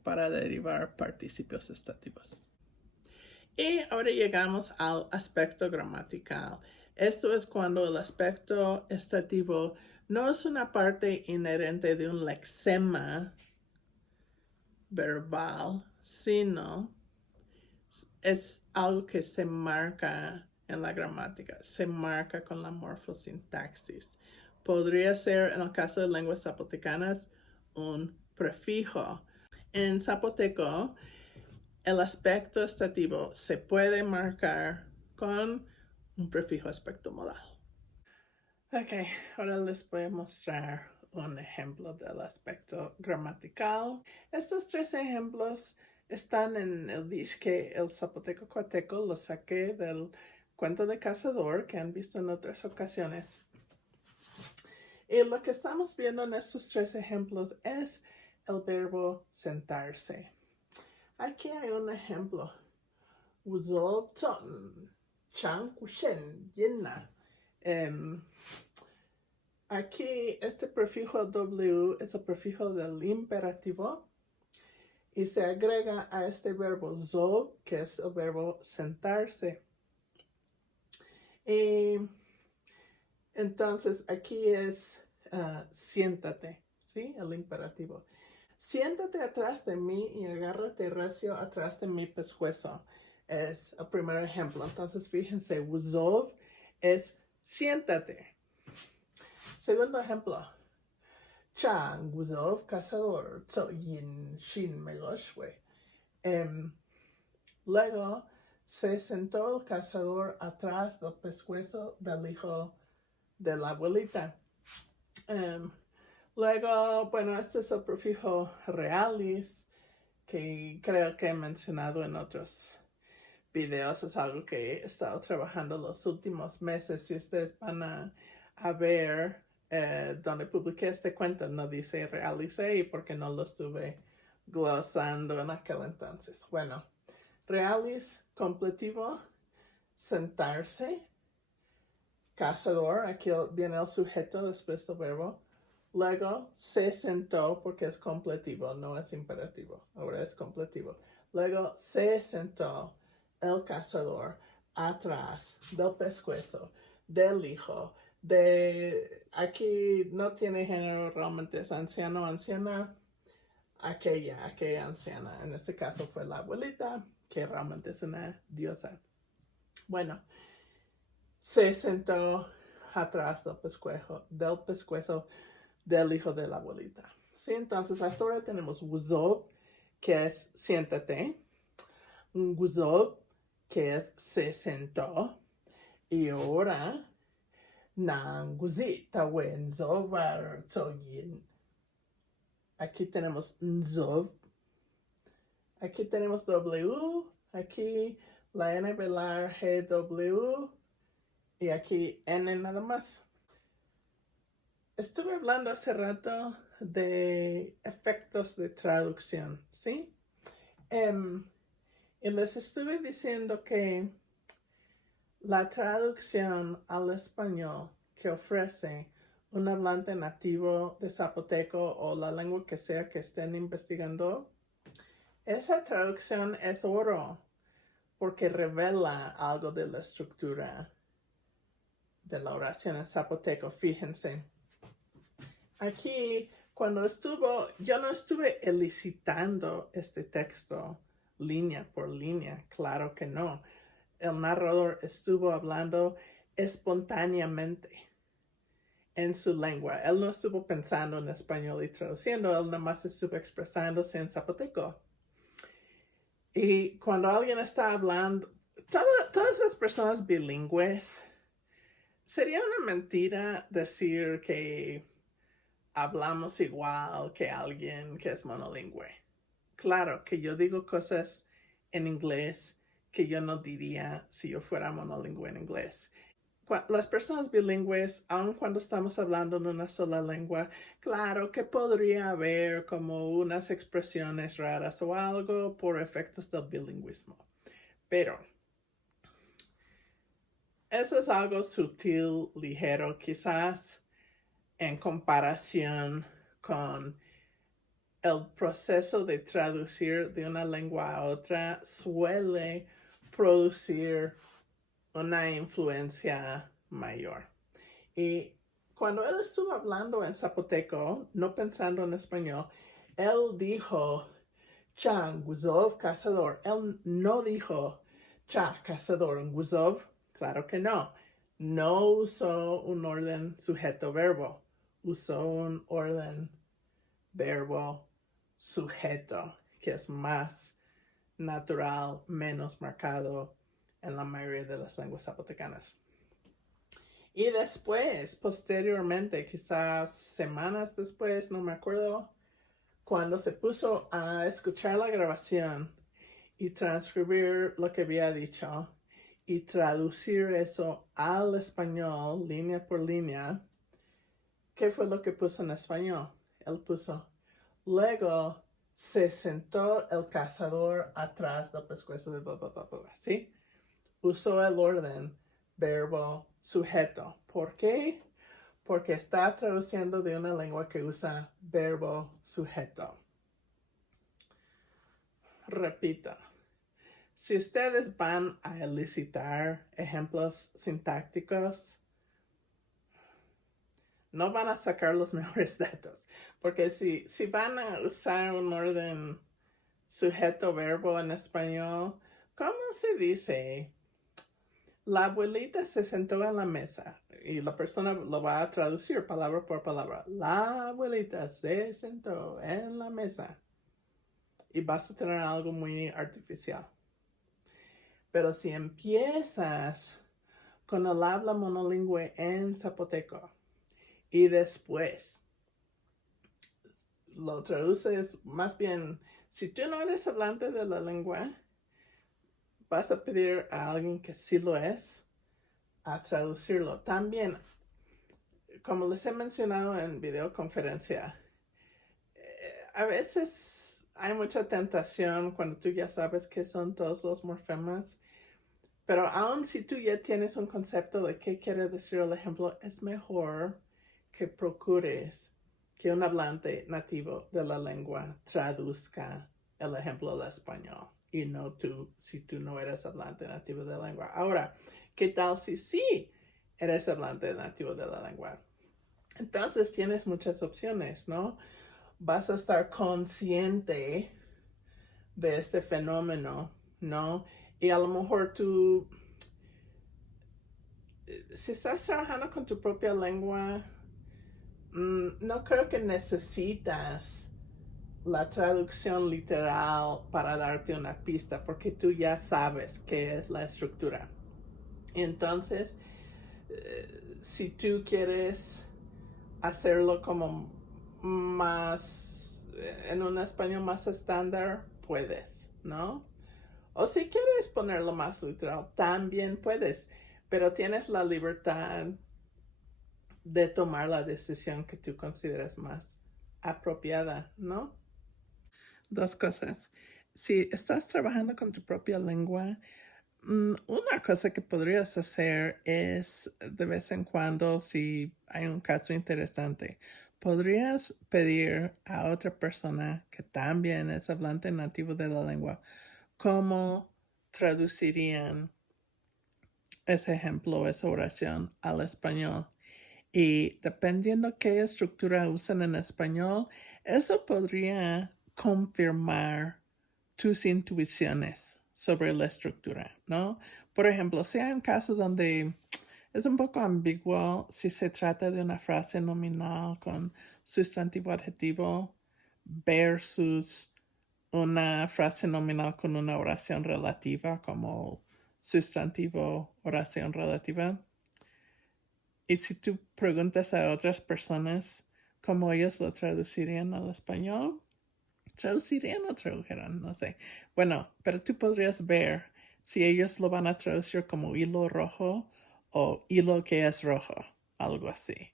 para derivar participios estativos. Y ahora llegamos al aspecto gramatical. Esto es cuando el aspecto estativo no es una parte inherente de un lexema verbal, sino es algo que se marca en la gramática, se marca con la morfosintaxis. Podría ser, en el caso de lenguas zapotecanas, un prefijo. En zapoteco, el aspecto estativo se puede marcar con un prefijo aspecto modal. Ok, ahora les voy a mostrar un ejemplo del aspecto gramatical. Estos tres ejemplos están en el disque El Zapoteco Cuateco. Lo saqué del cuento de cazador que han visto en otras ocasiones. Y lo que estamos viendo en estos tres ejemplos es el verbo sentarse. Aquí hay un ejemplo. Aquí este prefijo W es el prefijo del imperativo y se agrega a este verbo zob, que es el verbo sentarse. Y entonces aquí es siéntate, ¿sí? El imperativo. Siéntate atrás de mí y agárrate recio atrás de mi pescuezo. Es el primer ejemplo. Entonces fíjense, wuzov es siéntate. Segundo ejemplo. Chan wuzov cazador tso yin shin meloshwe. Luego se sentó el cazador atrás del pescuezo del hijo de la abuelita. Luego, bueno, este es el prefijo realis, que creo que he mencionado en otros videos. Es algo que he estado trabajando los últimos meses. Si ustedes van a ver donde publiqué este cuento, no dice realicé porque no lo estuve glosando en aquel entonces. Bueno, realis, completivo, sentarse, cazador, aquí viene el sujeto después del verbo. Luego se sentó porque es completivo, no es imperativo, ahora es completivo. Luego se sentó el cazador atrás del pescuezo del hijo aquí no tiene género, realmente es anciano o anciana, aquella anciana. En este caso fue la abuelita, que realmente es una diosa. Bueno, se sentó atrás del pescuezo del hijo de la abuelita. ¿Sí? Entonces, hasta ahora tenemos wuzob, que es siéntate. Wuzob, que es se sentó. Y ahora, nan guzi tawen zovar tsoyin. Aquí tenemos nzov. Aquí tenemos W. Aquí la N velar GW. Y aquí N nada más. Estuve hablando hace rato de efectos de traducción, ¿sí? Y les estuve diciendo que la traducción al español que ofrece un hablante nativo de zapoteco o la lengua que sea que estén investigando, esa traducción es oro porque revela algo de la estructura de la oración en zapoteco. Fíjense. Aquí, yo no estuve elicitando este texto línea por línea, claro que no. El narrador estuvo hablando espontáneamente en su lengua. Él no estuvo pensando en español y traduciendo, él nada más estuvo expresándose en zapoteco. Y cuando alguien está hablando, todas las personas bilingües, sería una mentira decir que hablamos igual que alguien que es monolingüe. Claro que yo digo cosas en inglés que yo no diría si yo fuera monolingüe en inglés. Las personas bilingües, aun cuando estamos hablando en una sola lengua, claro que podría haber como unas expresiones raras o algo por efectos del bilingüismo. Pero eso es algo sutil, ligero, quizás en comparación con el proceso de traducir de una lengua a otra suele producir una influencia mayor. Y cuando él estuvo hablando en zapoteco, no pensando en español, él dijo Chan, Guzov, cazador. Él no dijo Cha, cazador, Guzov. Claro que no. No usó un orden sujeto-verbo. Usó un orden verbo-sujeto, que es más natural, menos marcado en la mayoría de las lenguas zapotecanas. Y después, posteriormente, quizás semanas después, no me acuerdo, cuando se puso a escuchar la grabación y transcribir lo que había dicho y traducir eso al español, línea por línea, ¿qué fue lo que puso en español? Él puso, luego se sentó el cazador atrás del pescuezo de bla, bla, bla, bla, ¿sí? Usó el orden verbo sujeto. ¿Por qué? Porque está traduciendo de una lengua que usa verbo sujeto. Repito, si ustedes van a elicitar ejemplos sintácticos, no van a sacar los mejores datos. Porque si van a usar un orden sujeto-verbo en español, ¿cómo se dice? La abuelita se sentó en la mesa y la persona lo va a traducir palabra por palabra. La abuelita se sentó en la mesa y vas a tener algo muy artificial. Pero si empiezas con el habla monolingüe en zapoteco y después lo traduces, más bien, si tú no eres hablante de la lengua, vas a pedir a alguien que sí lo es a traducirlo. También, como les he mencionado en videoconferencia, a veces hay mucha tentación cuando tú ya sabes qué son todos los morfemas, pero aun si tú ya tienes un concepto de qué quiere decir el ejemplo, es mejor que procures que un hablante nativo de la lengua traduzca el ejemplo al español y no tú, si tú no eres hablante nativo de la lengua. Ahora, ¿qué tal si sí eres hablante nativo de la lengua? Entonces tienes muchas opciones, ¿no? Vas a estar consciente de este fenómeno, ¿no? Y a lo mejor tú, si estás trabajando con tu propia lengua, no creo que necesitas la traducción literal para darte una pista, porque tú ya sabes qué es la estructura. Entonces, si tú quieres hacerlo como más, en un español más estándar, puedes, ¿no? O si quieres ponerlo más literal, también puedes, pero tienes la libertad de tomar la decisión que tú consideras más apropiada, ¿no? Dos cosas. Si estás trabajando con tu propia lengua, una cosa que podrías hacer es de vez en cuando, si hay un caso interesante, podrías pedir a otra persona que también es hablante nativo de la lengua cómo traducirían ese ejemplo, esa oración al español. Y dependiendo qué estructura usan en español, eso podría confirmar tus intuiciones sobre la estructura, ¿no? Por ejemplo, si hay un caso donde es un poco ambiguo si se trata de una frase nominal con sustantivo adjetivo versus una frase nominal con una oración relativa como sustantivo oración relativa. Y si tú preguntas a otras personas cómo ellos lo traducirían al español, traducirían o tradujeran, no sé. Bueno, pero tú podrías ver si ellos lo van a traducir como hilo rojo o hilo que es rojo, algo así.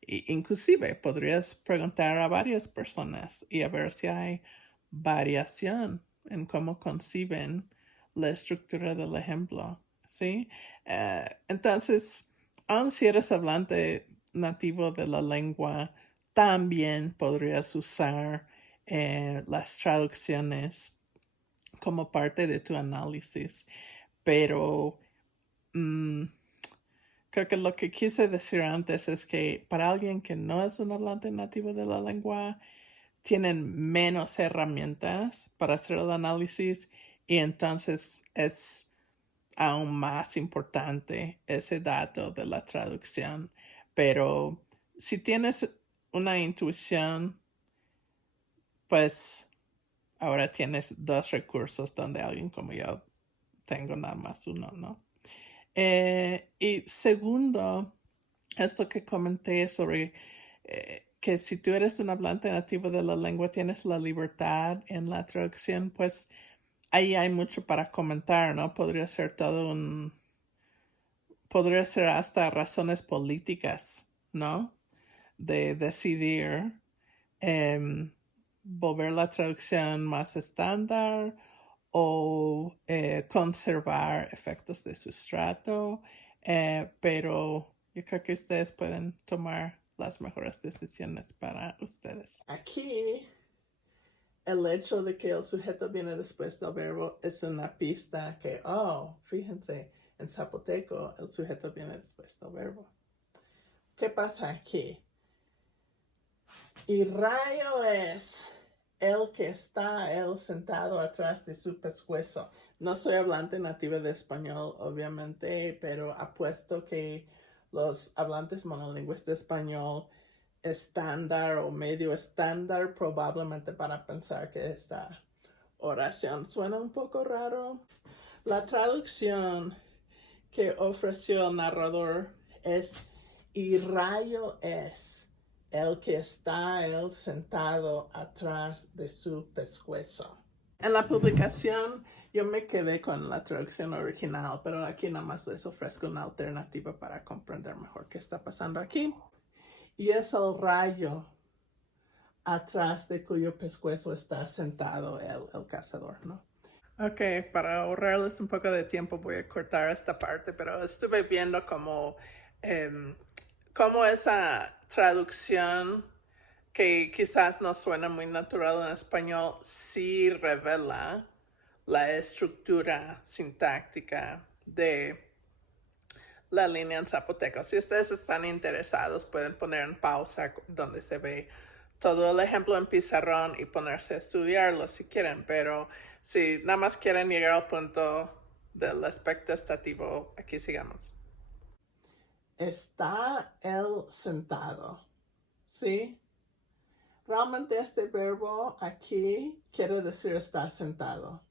Y inclusive podrías preguntar a varias personas y a ver si hay variación en cómo conciben la estructura del ejemplo, ¿sí? Entonces, aun si eres hablante nativo de la lengua, también podrías usar las traducciones como parte de tu análisis. Pero creo que lo que quise decir antes es que para alguien que no es un hablante nativo de la lengua, tienen menos herramientas para hacer el análisis y entonces es aún más importante ese dato de la traducción. Pero si tienes una intuición, pues ahora tienes dos recursos donde alguien como yo tengo nada más uno, ¿no? Y segundo, esto que comenté sobre que si tú eres un hablante nativo de la lengua, tienes la libertad en la traducción, pues ahí hay mucho para comentar, ¿no? Podría ser hasta razones políticas, ¿no? de decidir volver la traducción más estándar o conservar efectos de sustrato, pero yo creo que ustedes pueden tomar las mejores decisiones para ustedes. Aquí, el hecho de que el sujeto viene después del verbo es una pista que, fíjense, en zapoteco el sujeto viene después del verbo. ¿Qué pasa aquí? Y rayo es el que está él sentado atrás de su pescuezo. No soy hablante nativa de español, obviamente, pero apuesto que los hablantes monolingües de español estándar o medio estándar probablemente para pensar que esta oración suena un poco raro. La traducción que ofreció el narrador es y rayo es el que está él sentado atrás de su pescuezo. En la publicación yo me quedé con la traducción original, pero aquí nada más les ofrezco una alternativa para comprender mejor qué está pasando aquí. Y es el rayo atrás de cuyo pescuezo está sentado el cazador, ¿no? Ok, para ahorrarles un poco de tiempo voy a cortar esta parte, pero estuve viendo cómo esa traducción que quizás no suena muy natural en español sí revela la estructura sintáctica de la línea en zapoteco. Si ustedes están interesados, pueden poner en pausa donde se ve todo el ejemplo en pizarrón y ponerse a estudiarlo si quieren, pero si nada más quieren llegar al punto del aspecto estativo, aquí sigamos. Está él sentado, ¿sí? Realmente este verbo aquí quiere decir estar sentado.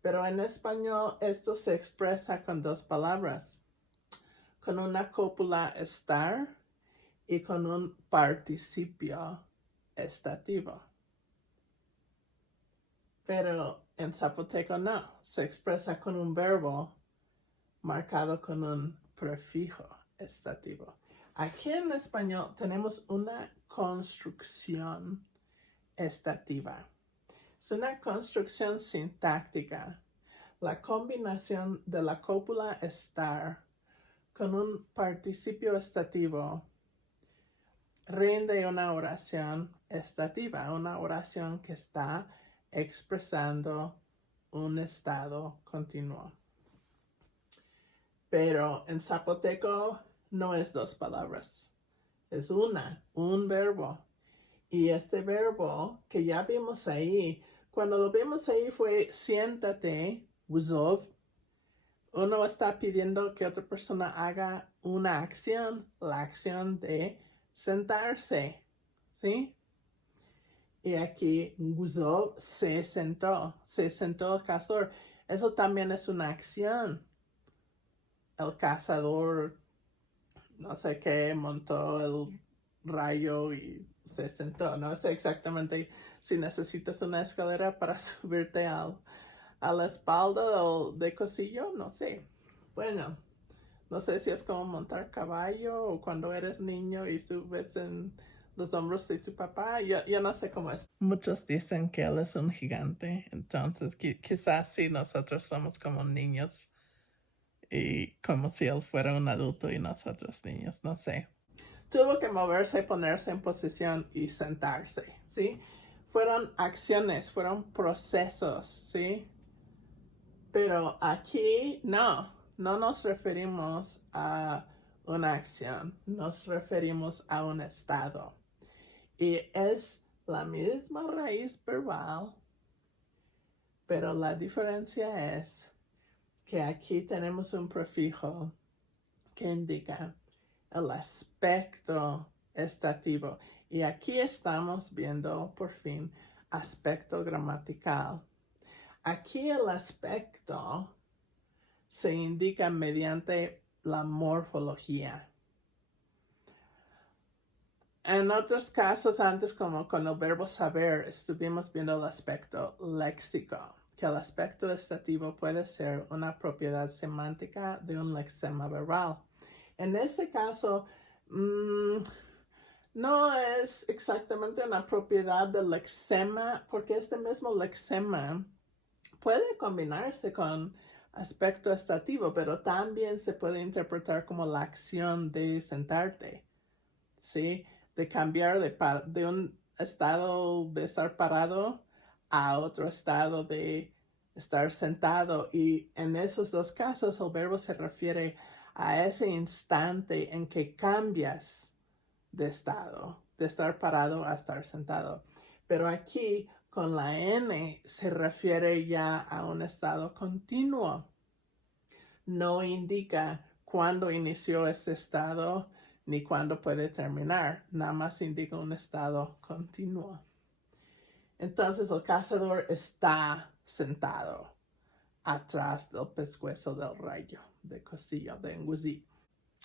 Pero en español esto se expresa con dos palabras, con una cópula estar y con un participio estativo. Pero en zapoteco no, se expresa con un verbo marcado con un prefijo estativo. Aquí en español tenemos una construcción estativa. Es una construcción sintáctica. La combinación de la cópula estar con un participio estativo rinde una oración estativa, una oración que está expresando un estado continuo. Pero en zapoteco no es dos palabras, es un verbo. Y este verbo que ya vimos ahí, cuando lo vimos ahí fue siéntate, uzov. Uno está pidiendo que otra persona haga una acción, la acción de sentarse, ¿sí? Y aquí Guzov se sentó el cazador. Eso también es una acción. El cazador, no sé qué, montó el rayo y se sentó. No sé exactamente si necesitas una escalera para subirte a la espalda de cosillo, no sé. Bueno, no sé si es como montar caballo o cuando eres niño y subes en los hombros de tu papá. Yo no sé cómo es. Muchos dicen que él es un gigante, entonces quizás sí nosotros somos como niños y como si él fuera un adulto y nosotros niños, no sé. Tuvo que moverse, ponerse en posición y sentarse, ¿sí? Fueron acciones, fueron procesos, ¿sí? Pero aquí no nos referimos a una acción, nos referimos a un estado. Y es la misma raíz verbal, pero la diferencia es que aquí tenemos un prefijo que indica el aspecto estativo. Y aquí estamos viendo por fin aspecto gramatical. Aquí el aspecto se indica mediante la morfología. En otros casos, antes como con el verbo saber, estuvimos viendo el aspecto léxico, que el aspecto estativo puede ser una propiedad semántica de un lexema verbal. En este caso, No es exactamente una propiedad del lexema, porque este mismo lexema puede combinarse con aspecto estativo, pero también se puede interpretar como la acción de sentarte, ¿sí? De cambiar de un estado de estar parado a otro estado de estar sentado. Y en esos dos casos el verbo se refiere a ese instante en que cambias de estado, de estar parado a estar sentado. Pero aquí con la N se refiere ya a un estado continuo. No indica cuándo inició este estado ni cuándo puede terminar. Nada más indica un estado continuo. Entonces el cazador está sentado atrás del pescuezo del rayo, de Costillo, de Enguzí.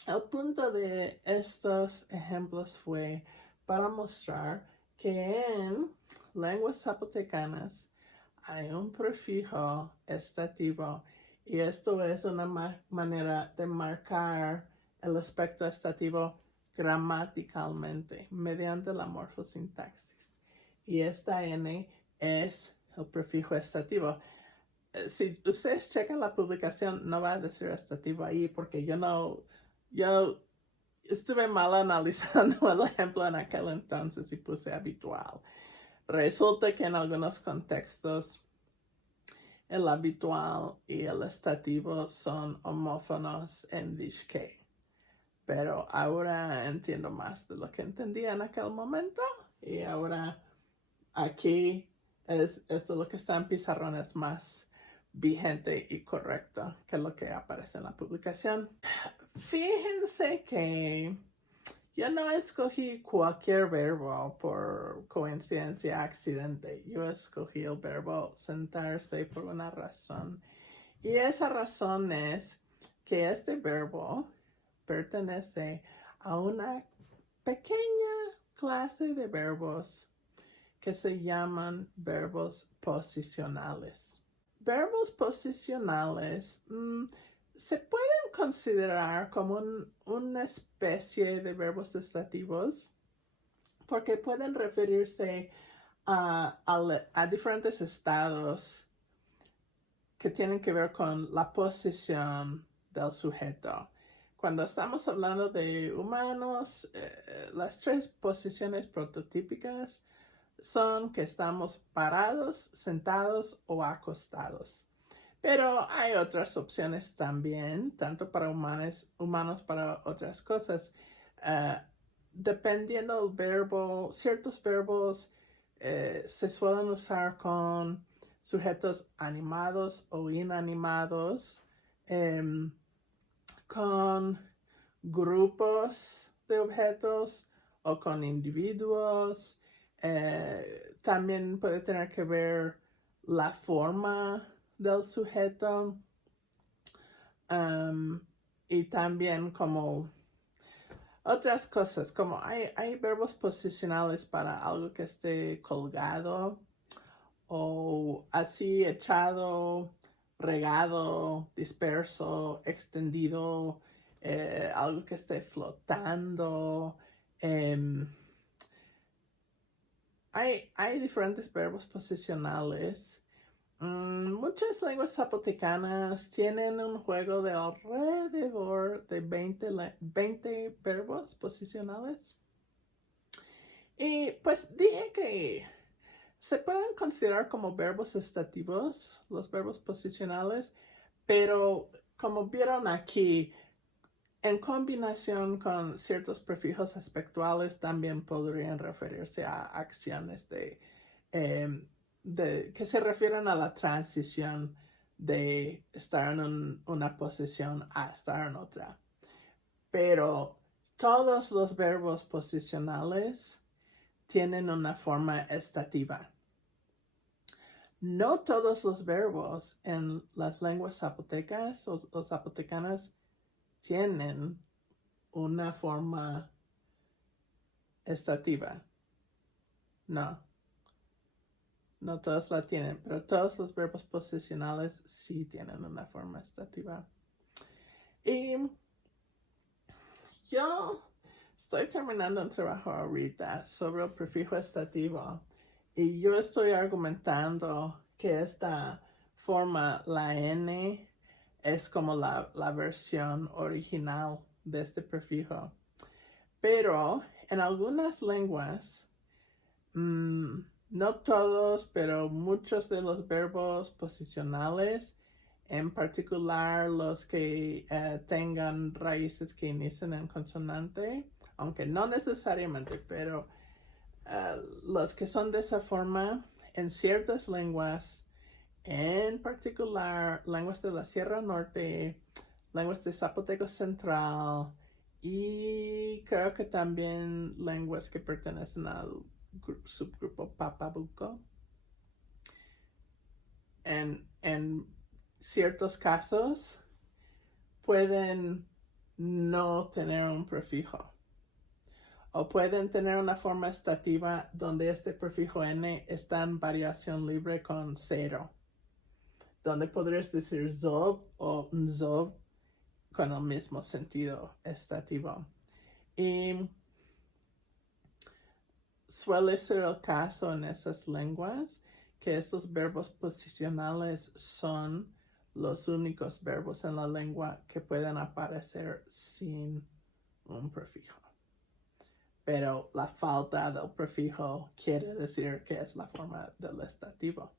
El punto de estos ejemplos fue para mostrar que en lenguas zapotecanas hay un prefijo estativo y esto es una manera de marcar el aspecto estativo gramaticalmente mediante la morfosintaxis. Y esta N es el prefijo estativo. Si ustedes checan la publicación, no va a decir estativo ahí porque yo estuve mal analizando el ejemplo en aquel entonces y puse habitual. Resulta que en algunos contextos el habitual y el estativo son homófonos en dishke. Pero ahora entiendo más de lo que entendía en aquel momento y ahora aquí esto lo que está en pizarrón es más vigente y correcto que lo que aparece en la publicación. Fíjense que yo no escogí cualquier verbo por coincidencia, accidente. Yo escogí el verbo sentarse por una razón. Y esa razón es que este verbo pertenece a una pequeña clase de verbos que se llaman verbos posicionales. Verbos posicionales se pueden considerar como una especie de verbos estativos porque pueden referirse a diferentes estados que tienen que ver con la posición del sujeto. Cuando estamos hablando de humanos, las tres posiciones prototípicas son que estamos parados, sentados o acostados. Pero hay otras opciones también, tanto para humanos para otras cosas. Dependiendo del verbo, ciertos verbos se suelen usar con sujetos animados o inanimados, con grupos de objetos o con individuos. También puede tener que ver la forma del sujeto y también como otras cosas, como hay verbos posicionales para algo que esté colgado o así echado, regado, disperso, extendido, algo que esté flotando. Hay diferentes verbos posicionales. Muchas lenguas zapotecanas tienen un juego de alrededor de 20 verbos posicionales. Y pues dije que se pueden considerar como verbos estativos, los verbos posicionales, pero como vieron aquí, en combinación con ciertos prefijos aspectuales también podrían referirse a acciones que se refieren a la transición de estar en una posición a estar en otra. Pero todos los verbos posicionales tienen una forma estativa. No todos los verbos en las lenguas zapotecas o zapotecanas tienen una forma estativa. No todos la tienen, pero todos los verbos posicionales sí tienen una forma estativa. Y yo Estoy terminando un trabajo ahorita sobre el prefijo estativo y yo estoy argumentando que esta forma, la N, es como la versión original de este prefijo. Pero en algunas lenguas, no todos, pero muchos de los verbos posicionales, en particular los que tengan raíces que inician en consonante, aunque no necesariamente, pero los que son de esa forma, en ciertas lenguas, en particular lenguas de la Sierra Norte, lenguas de Zapoteco Central y creo que también lenguas que pertenecen al subgrupo Papabuco. En ciertos casos pueden no tener un prefijo o pueden tener una forma estativa donde este prefijo N está en variación libre con 0, donde podrías decir zob o nzob con el mismo sentido estativo. Y suele ser el caso en esas lenguas que estos verbos posicionales son los únicos verbos en la lengua que pueden aparecer sin un prefijo. Pero la falta del prefijo quiere decir que es la forma del estativo.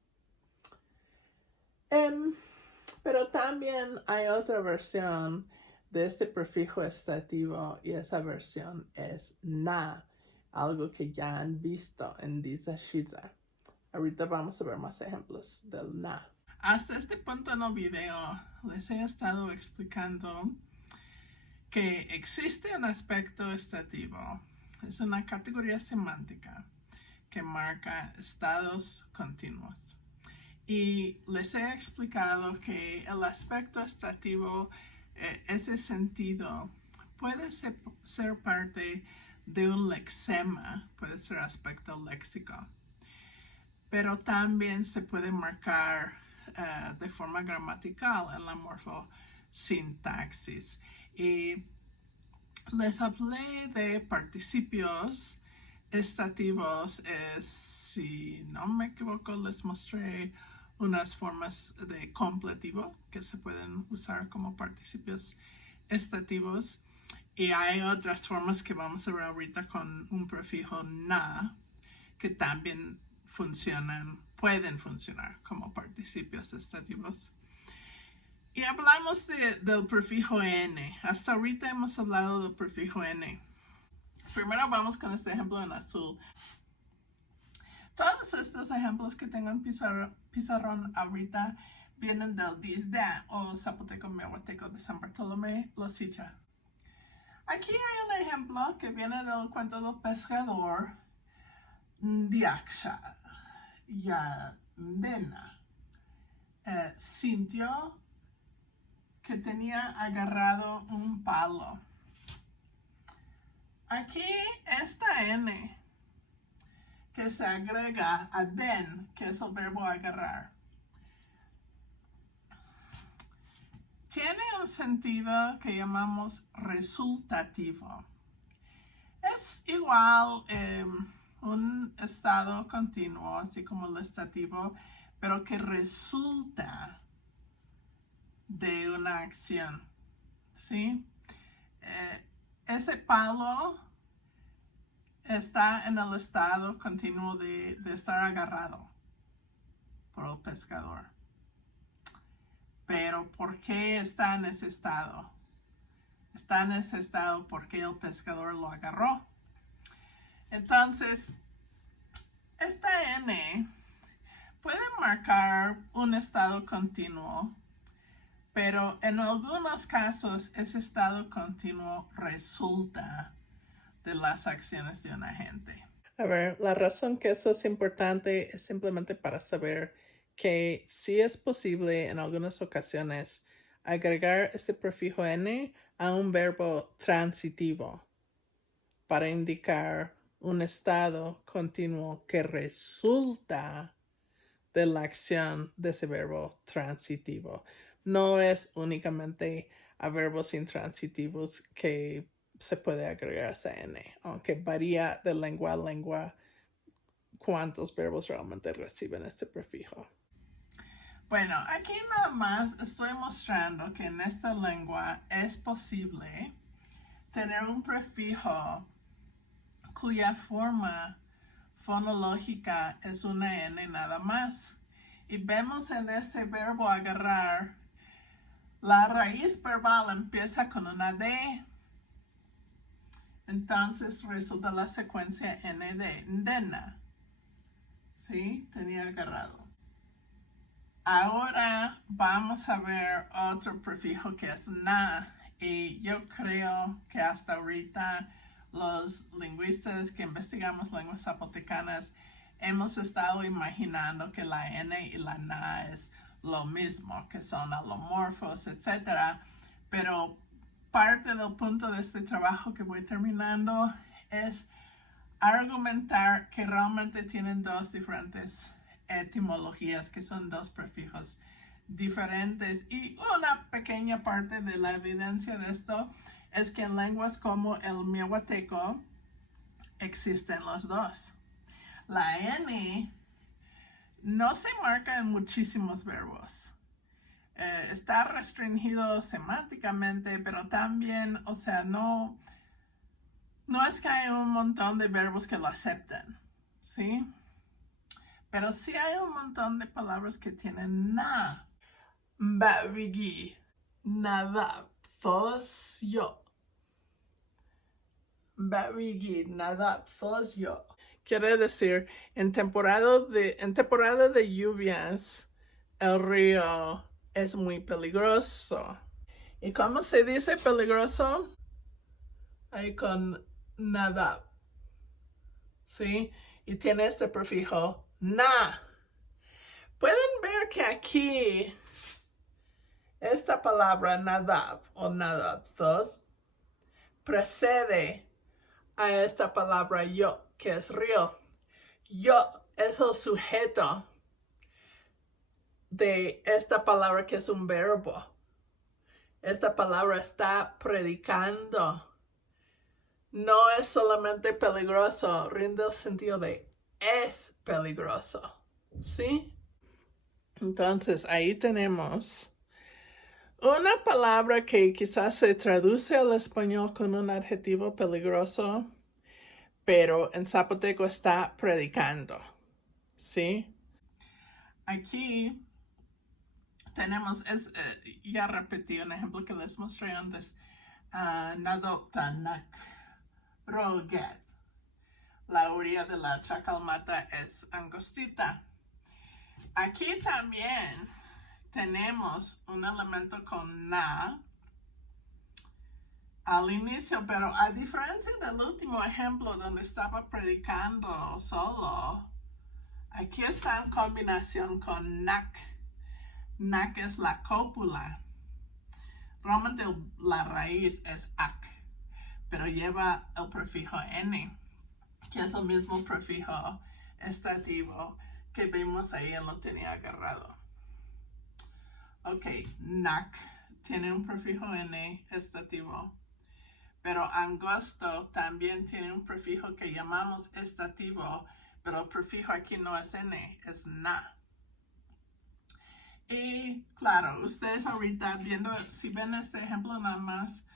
Pero también hay otra versión de este prefijo estativo y esa versión es na, algo que ya han visto en Disa Shiza. Ahorita vamos a ver más ejemplos del na. Hasta este punto en el video les he estado explicando que existe un aspecto estativo. Es una categoría semántica que marca estados continuos. Y les he explicado que el aspecto estativo, ese sentido, puede ser parte de un lexema, puede ser aspecto léxico, pero también se puede marcar de forma gramatical en la morfosintaxis. Y les hablé de participios estativos, si no me equivoco, les mostré unas formas de completivo que se pueden usar como participios estativos. Y hay otras formas que vamos a ver ahorita con un prefijo na, que también pueden funcionar como participios estativos. Y hablamos del prefijo n. Hasta ahorita hemos hablado del prefijo n. Primero vamos con este ejemplo en azul. Todos estos ejemplos que tengo en pizarrón ahorita vienen del Dizda o Zapoteco Miahuateco de San Bartolomé Losicha. Aquí hay un ejemplo que viene del cuento del pescador Diaksha Yandena. Sintió que tenía agarrado un palo. Aquí esta N que se agrega a den, que es el verbo agarrar, tiene un sentido que llamamos resultativo. Es igual un estado continuo, así como el estativo, pero que resulta de una acción, ¿sí? Ese palo está en el estado continuo de estar agarrado por el pescador. Pero ¿por qué está en ese estado? Está en ese estado porque el pescador lo agarró. Entonces, esta N puede marcar un estado continuo, pero en algunos casos ese estado continuo resulta de las acciones de un agente. A ver, la razón que eso es importante es simplemente para saber que sí es posible en algunas ocasiones agregar este prefijo n a un verbo transitivo para indicar un estado continuo que resulta de la acción de ese verbo transitivo. No es únicamente a verbos intransitivos que se puede agregar esa N, aunque varía de lengua a lengua cuántos verbos realmente reciben este prefijo. Bueno, aquí nada más estoy mostrando que en esta lengua es posible tener un prefijo cuya forma fonológica es una N nada más. Y vemos en este verbo agarrar, la raíz verbal empieza con una D. Entonces resulta la secuencia ND, ndena. ¿Sí? Tenía agarrado. Ahora vamos a ver otro prefijo que es na. Y yo creo que hasta ahorita los lingüistas que investigamos lenguas zapotecanas hemos estado imaginando que la N y la na es lo mismo, que son alomorfos, etc. Pero parte del punto de este trabajo que voy terminando es argumentar que realmente tienen dos diferentes etimologías, que son dos prefijos diferentes, y una pequeña parte de la evidencia de esto es que en lenguas como el miahuateco existen los dos. La N no se marca en muchísimos verbos. Está restringido semánticamente, pero también, o sea, no es que hay un montón de verbos que lo aceptan, ¿sí? Pero sí hay un montón de palabras que tienen na. Babigi, nada, thos yo. Babigi, nada, thos yo. Quiere decir, en temporada de lluvias, el río es muy peligroso. ¿Y cómo se dice peligroso? Ahí con nada. ¿Sí? Y tiene este prefijo na. Pueden ver que aquí esta palabra nadab o nadabthos precede a esta palabra yo, que es río. Yo es el sujeto de esta palabra que es un verbo. Esta palabra está predicando. No es solamente peligroso, rinde el sentido de es peligroso. ¿Sí? Entonces, ahí tenemos una palabra que quizás se traduce al español con un adjetivo peligroso, pero en zapoteco está predicando. ¿Sí? Aquí tenemos, ya repetí un ejemplo que les mostré antes, nadoptanak roget. La orilla de la chacalmata es angostita. Aquí también tenemos un elemento con na al inicio, pero a diferencia del último ejemplo donde estaba predicando solo, aquí está en combinación con nak. Nak es la cópula. Realmente la raíz es ak, pero lleva el prefijo n, que es el mismo prefijo estativo que vimos ahí, él lo tenía agarrado. Ok, nak tiene un prefijo n estativo, pero angosto también tiene un prefijo que llamamos estativo, pero el prefijo aquí no es n, es na. Y claro, ustedes ahorita viendo, si ven este ejemplo nada más,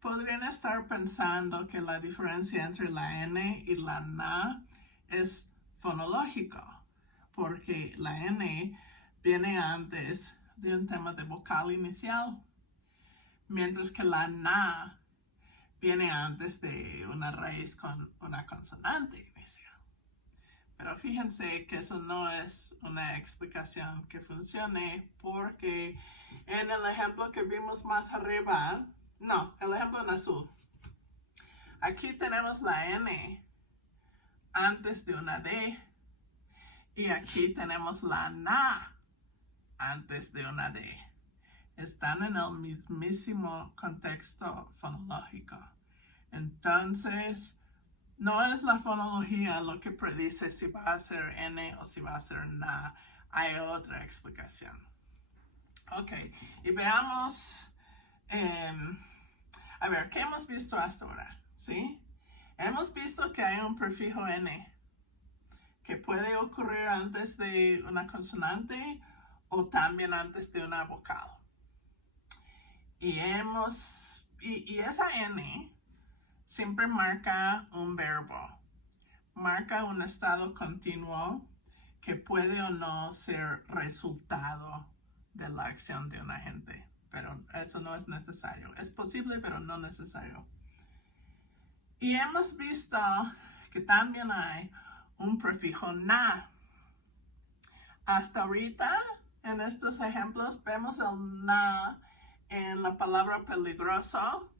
podrían estar pensando que la diferencia entre la N y la na es fonológico, porque la N viene antes de un tema de vocal inicial, mientras que la na viene antes de una raíz con una consonante inicial. Pero fíjense que eso no es una explicación que funcione, porque en el ejemplo que vimos más arriba, no, el ejemplo en azul, aquí tenemos la N antes de una D y aquí tenemos la na antes de una D. Están en el mismísimo contexto fonológico. Entonces, no es la fonología lo que predice si va a ser N o si va a ser na. Hay otra explicación. Ok, y veamos A ver, ¿qué hemos visto hasta ahora? ¿Sí? Hemos visto que hay un prefijo N que puede ocurrir antes de una consonante o también antes de una vocal. Y esa N siempre marca un verbo, marca un estado continuo que puede o no ser resultado de la acción de un agente, pero eso no es necesario. Es posible, pero no necesario. Y hemos visto que también hay un prefijo na. Hasta ahorita, en estos ejemplos, vemos el na en la palabra peligroso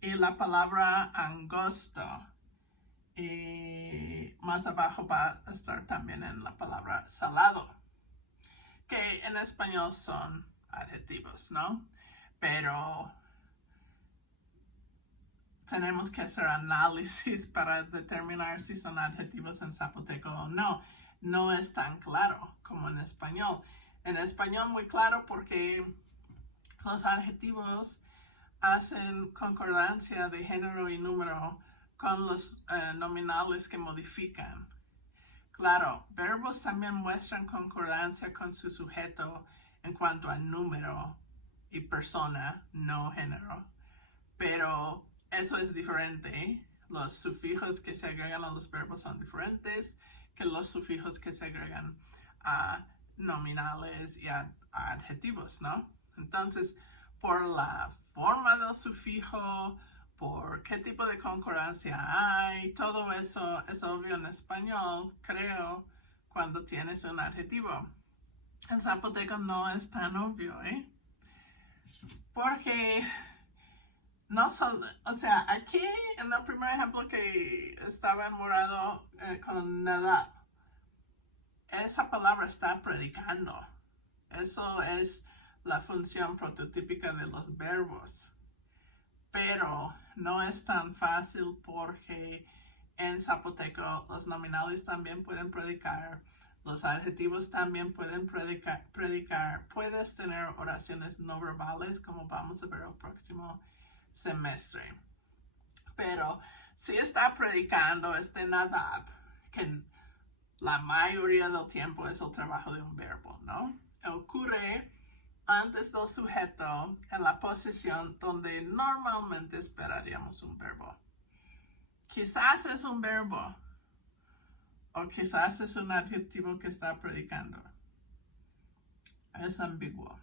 y la palabra angosto. Y más abajo va a estar también en la palabra salado, que en español son adjetivos, ¿no? Pero tenemos que hacer análisis para determinar si son adjetivos en zapoteco o no. No es tan claro como en español. En español muy claro porque los adjetivos hacen concordancia de género y número con los nominales que modifican. Claro, verbos también muestran concordancia con su sujeto en cuanto a número y persona, no género. Pero eso es diferente. Los sufijos que se agregan a los verbos son diferentes que los sufijos que se agregan a nominales y a adjetivos, ¿no? Entonces, por la forma del sufijo, por qué tipo de concordancia hay, todo eso es obvio en español, creo, cuando tienes un adjetivo. En zapoteco no es tan obvio, ¿eh? Porque no solo, o sea, aquí en el primer ejemplo que estaba en morado con nadab, esa palabra está predicando. Eso es la función prototípica de los verbos. Pero no es tan fácil porque en zapoteco los nominales también pueden predicar, los adjetivos también pueden predicar. Puedes tener oraciones no verbales como vamos a ver el próximo semestre. Pero si está predicando este nadab, que la mayoría del tiempo es el trabajo de un verbo, ¿no? Ocurre antes del sujeto en la posición donde normalmente esperaríamos un verbo. Quizás es un verbo o quizás es un adjetivo que está predicando. Es ambiguo.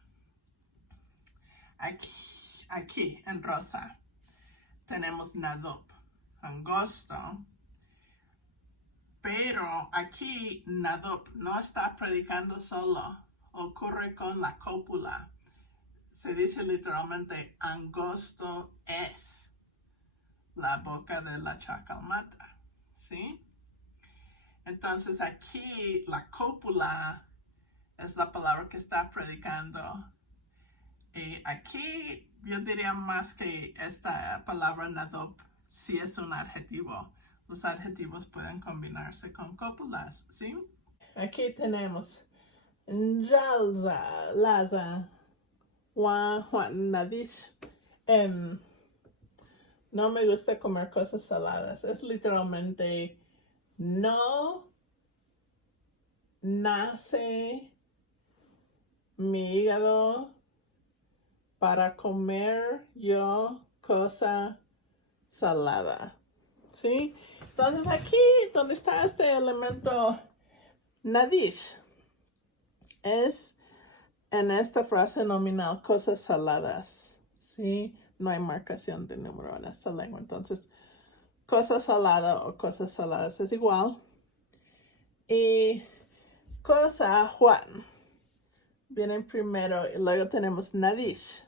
Aquí en rosa tenemos nadop, angosto, pero aquí nadop no está predicando solo, ocurre con la cópula. Se dice literalmente angosto es la boca de la chacalmata, ¿sí? Entonces aquí la cópula es la palabra que está predicando. Y aquí yo diría más que esta palabra nadop sí es un adjetivo. Los adjetivos pueden combinarse con cópulas, ¿sí? Aquí tenemos Njalza, Laza, Juan, Nadish. No me gusta comer cosas saladas. Es literalmente no nace mi hígado para comer yo cosa salada. ¿Sí? Entonces aquí donde está este elemento nadish es en esta frase nominal cosas saladas. ¿Sí? No hay marcación de número en esta lengua. Entonces, cosa salada o cosas saladas es igual. Y cosa Juan viene primero y luego tenemos nadish.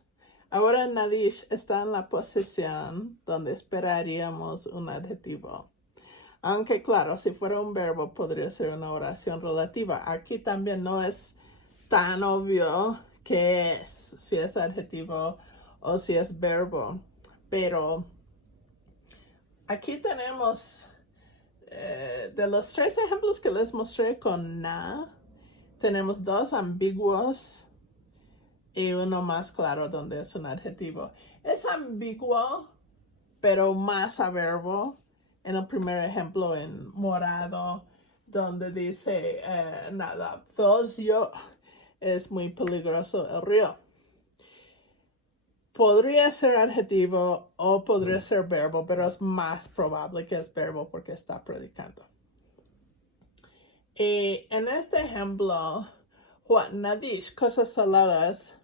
Ahora nadish está en la posición donde esperaríamos un adjetivo. Aunque claro, si fuera un verbo podría ser una oración relativa. Aquí también no es tan obvio qué es, si es adjetivo o si es verbo. Pero aquí tenemos, de los 3 ejemplos que les mostré con na, tenemos 2 ambiguos y uno más claro donde es un adjetivo. Es ambiguo, pero más a verbo. En el primer ejemplo, en morado, donde dice nada, yo es muy peligroso el río. Podría ser adjetivo o podría ser verbo, pero es más probable que es verbo porque está predicando. Y en este ejemplo, Juan Nadish, cosas saladas,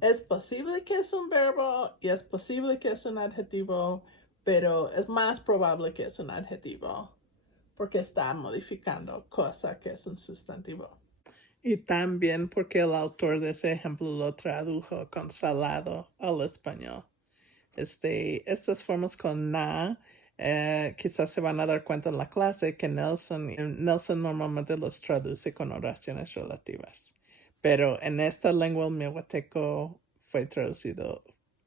es posible que es un verbo y es posible que es un adjetivo, pero es más probable que es un adjetivo porque está modificando cosa que es un sustantivo. Y también porque el autor de ese ejemplo lo tradujo con salado al español. Estas formas con na, quizás se van a dar cuenta en la clase que Nelson normalmente los traduce con oraciones relativas. Pero en esta lengua el miahuateco fue traducido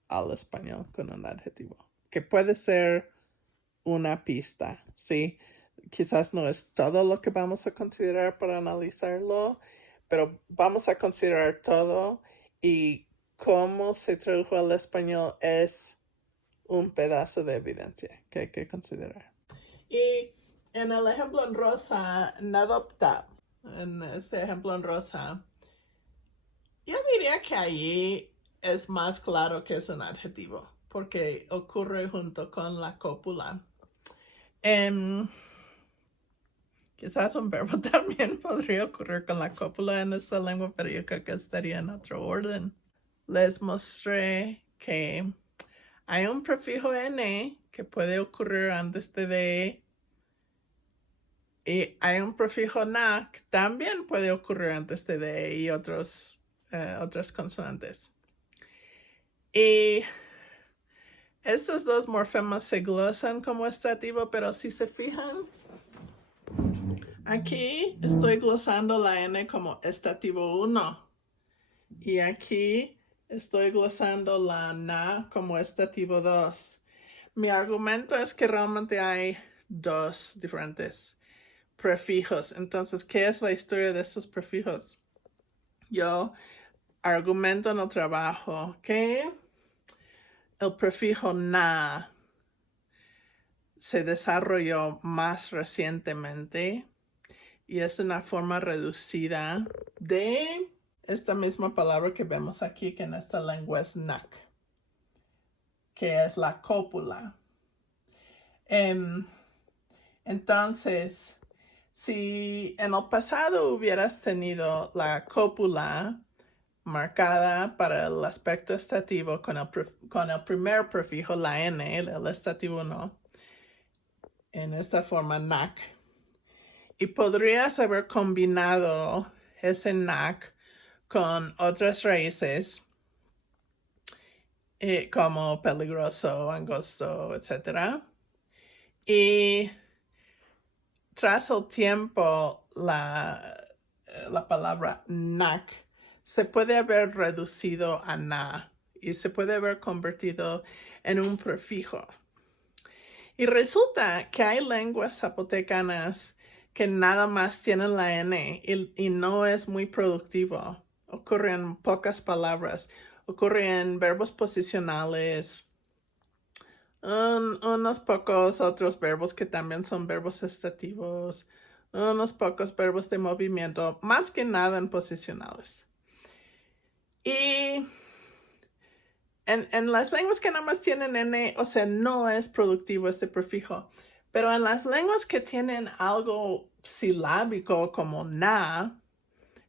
al español con un adjetivo, que puede ser una pista, ¿sí? Quizás no es todo lo que vamos a considerar para analizarlo, pero vamos a considerar todo y cómo se tradujo al español es un pedazo de evidencia que hay que considerar. Y en el ejemplo en rosa, nadopta, en este ejemplo en rosa, yo diría que allí es más claro que es un adjetivo, porque ocurre junto con la cópula. Quizás un verbo también podría ocurrir con la cópula en esta lengua, pero yo creo que estaría en otro orden. Les mostré que hay un prefijo n que puede ocurrir antes de de y hay un prefijo na que también puede ocurrir antes de de y otras consonantes. Y estos dos morfemas se glosan como estativo, pero si se fijan, aquí estoy glosando la n como estativo 1 y aquí estoy glosando la na como estativo 2. Mi argumento es que realmente hay dos diferentes prefijos. Entonces, ¿qué es la historia de estos prefijos? Yo argumento en el trabajo que el prefijo na se desarrolló más recientemente y es una forma reducida de esta misma palabra que vemos aquí, que en esta lengua es nak, que es la cópula. Entonces, si en el pasado hubieras tenido la cópula marcada para el aspecto estativo con el primer prefijo, la n, el estativo no, en esta forma nak, y podrías haber combinado ese nak con otras raíces como peligroso, angosto, etc. Y tras el tiempo, la palabra nak se puede haber reducido a na y se puede haber convertido en un prefijo. Y resulta que hay lenguas zapotecanas que nada más tienen la n y no es muy productivo. Ocurren pocas palabras, ocurren verbos posicionales, unos pocos otros verbos que también son verbos estativos, unos pocos verbos de movimiento, más que nada en posicionales. Y en las lenguas que nada más tienen n, o sea, no es productivo este prefijo. Pero en las lenguas que tienen algo silábico como na,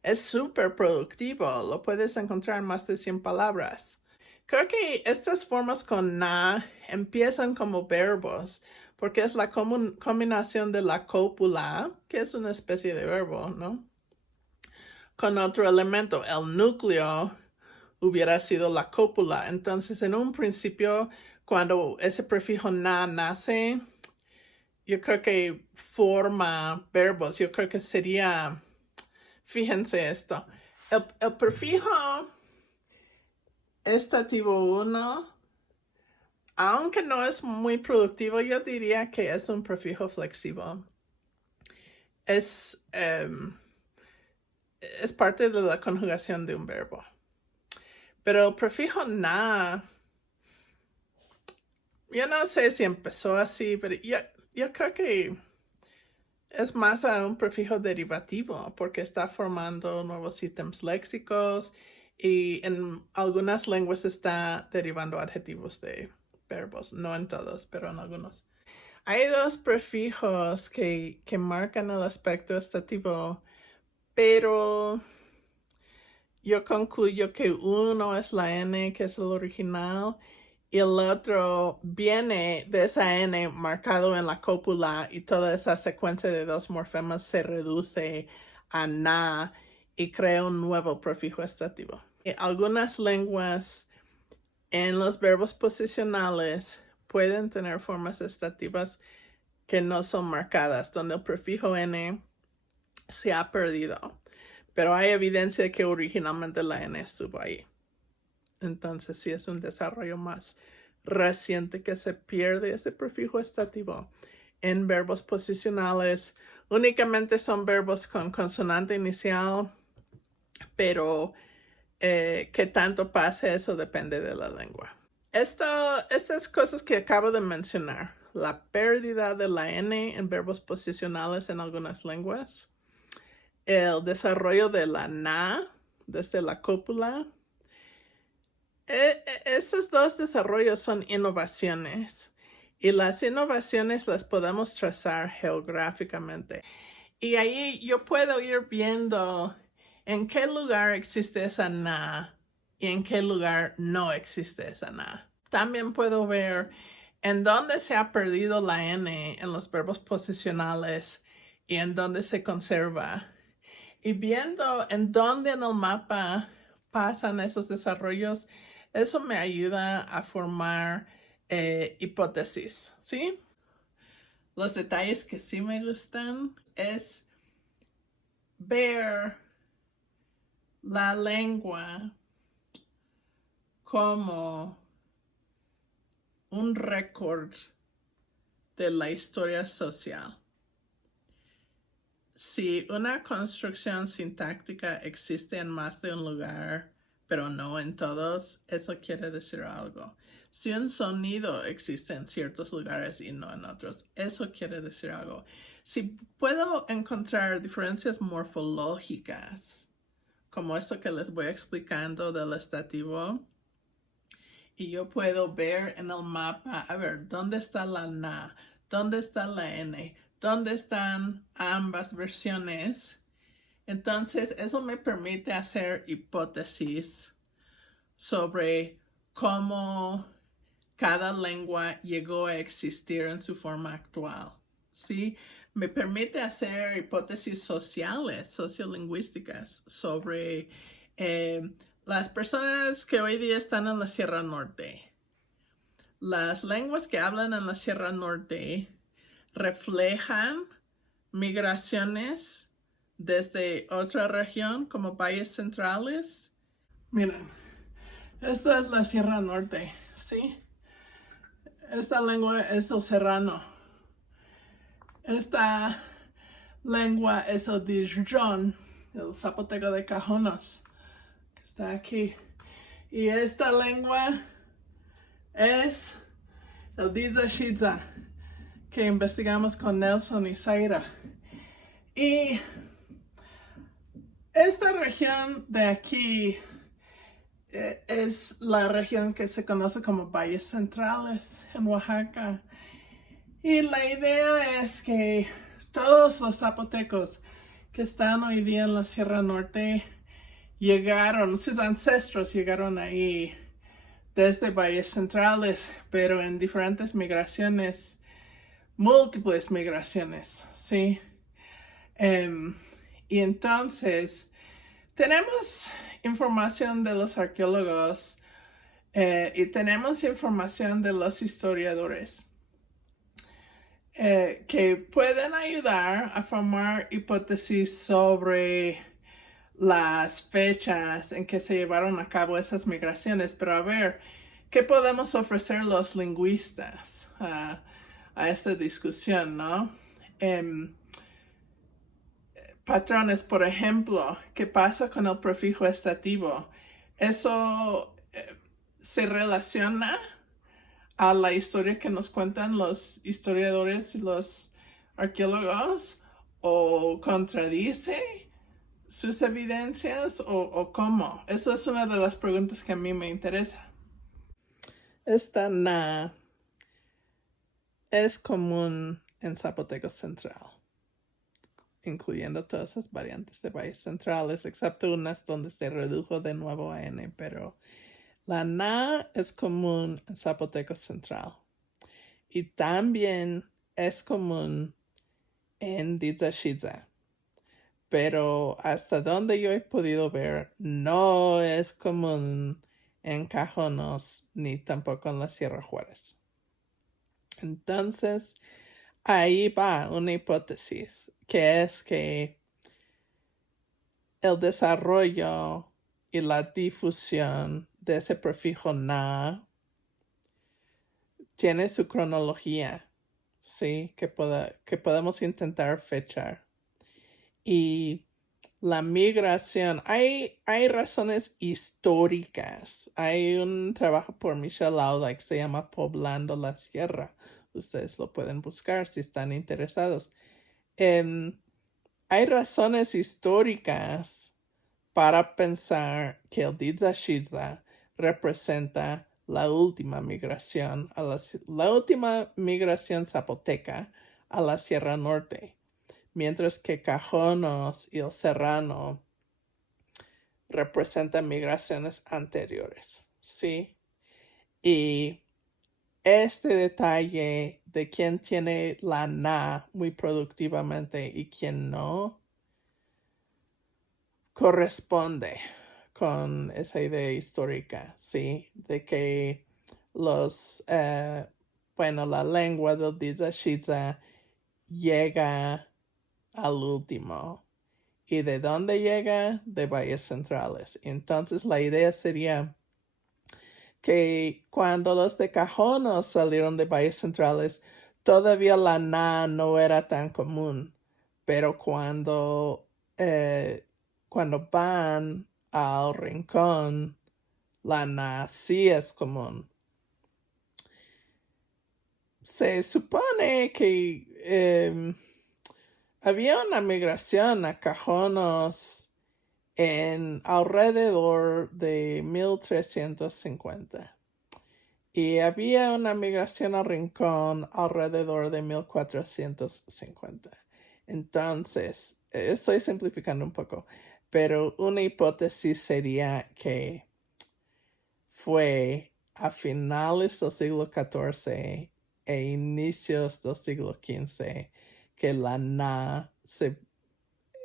es súper productivo. Lo puedes encontrar en más de 100 palabras. Creo que estas formas con na empiezan como verbos, porque es la combinación de la cópula, que es una especie de verbo, ¿no? Con otro elemento, el núcleo hubiera sido la cópula. Entonces, en un principio, cuando ese prefijo na nace, yo creo que forma verbos. Yo creo que sería, fíjense esto, el prefijo estativo 1, aunque no es muy productivo, yo diría que es un prefijo flexivo. Es parte de la conjugación de un verbo. Pero el prefijo na, yo no sé si empezó así, pero yo creo que es más a un prefijo derivativo porque está formando nuevos ítems léxicos y en algunas lenguas está derivando adjetivos de verbos, no en todos, pero en algunos. Hay dos prefijos que marcan el aspecto estativo, pero yo concluyo que uno es la N, que es el original, y el otro viene de esa N marcado en la cópula y toda esa secuencia de dos morfemas se reduce a na y crea un nuevo prefijo estativo. Algunas lenguas en los verbos posicionales pueden tener formas estativas que no son marcadas, donde el prefijo N se ha perdido, pero hay evidencia de que originalmente la N estuvo ahí. Entonces sí es un desarrollo más reciente que se pierde ese prefijo estativo. En verbos posicionales únicamente son verbos con consonante inicial, pero qué tanto pase eso depende de la lengua. Estas cosas que acabo de mencionar, la pérdida de la N en verbos posicionales en algunas lenguas, el desarrollo de la na desde la cópula, estos dos desarrollos son innovaciones y las innovaciones las podemos trazar geográficamente. Y ahí yo puedo ir viendo en qué lugar existe esa na y en qué lugar no existe esa na. También puedo ver en dónde se ha perdido la N en los verbos posicionales y en dónde se conserva. Y viendo en dónde en el mapa pasan esos desarrollos, eso me ayuda a formar hipótesis, ¿sí? Los detalles que sí me gustan es ver la lengua como un récord de la historia social. Si una construcción sintáctica existe en más de un lugar, pero no en todos, eso quiere decir algo. Si un sonido existe en ciertos lugares y no en otros, eso quiere decir algo. Si puedo encontrar diferencias morfológicas, como esto que les voy explicando del estativo, y yo puedo ver en el mapa, a ver, ¿dónde está la na? ¿Dónde está la n? ¿Dónde están ambas versiones? Entonces, eso me permite hacer hipótesis sobre cómo cada lengua llegó a existir en su forma actual, ¿sí? Me permite hacer hipótesis sociales, sociolingüísticas, sobre las personas que hoy día están en la Sierra Norte. Las lenguas que hablan en la Sierra Norte reflejan migraciones desde otra región como valles centrales. Miren, esta es la Sierra Norte, ¿sí? Esta lengua es el serrano. Esta lengua es el Dijon, el zapoteco de Cajonos, que está aquí. Y esta lengua es el Diza Shiza, que investigamos con Nelson y Zaira. Y esta región de aquí es la región que se conoce como Valles Centrales en Oaxaca. Y la idea es que todos los zapotecos que están hoy día en la Sierra Norte llegaron, sus ancestros llegaron ahí desde Valles Centrales, pero en diferentes migraciones, múltiples migraciones, ¿sí? Y entonces tenemos información de los arqueólogos y tenemos información de los historiadores que pueden ayudar a formar hipótesis sobre las fechas en que se llevaron a cabo esas migraciones. Pero a ver, ¿qué podemos ofrecer los lingüistas a esta discusión, no? Patrones, por ejemplo, ¿qué pasa con el prefijo estativo? Eso se relaciona a la historia que nos cuentan los historiadores y los arqueólogos o contradice sus evidencias o cómo. Eso es una de las preguntas que a mí me interesa. Esta na es común en Zapoteco Central, incluyendo todas las variantes de valles centrales, excepto unas donde se redujo de nuevo a N, pero la na es común en Zapoteco Central. Y también es común en Didzashidza. Pero hasta donde yo he podido ver, no es común en Cajonos ni tampoco en la Sierra Juárez. Entonces, ahí va una hipótesis, que es que el desarrollo y la difusión de ese prefijo na tiene su cronología, ¿sí? Que podemos intentar fechar. Y la migración, hay razones históricas. Hay un trabajo por Michelle Lauda que se llama Poblando la Sierra. Ustedes lo pueden buscar si están interesados. Hay razones históricas para pensar que el Didzashidza representa la última migración zapoteca a la Sierra Norte, mientras que Cajonos y el Serrano representan migraciones anteriores, ¿sí? Y este detalle de quién tiene la na muy productivamente y quién no, corresponde con esa idea histórica, ¿sí? De que la lengua del Didzashidza llega al último. ¿Y de dónde llega? De valles centrales. Entonces la idea sería que cuando los de Cajonos salieron de valles centrales, todavía la na no era tan común. Pero cuando van al Rincón, la na sí es común. Se supone que había una migración a Cajonos en alrededor de 1350 y había una migración a Rincón alrededor de 1450. Entonces, estoy simplificando un poco, pero una hipótesis sería que fue a finales del siglo XIV e inicios del siglo XV que la na se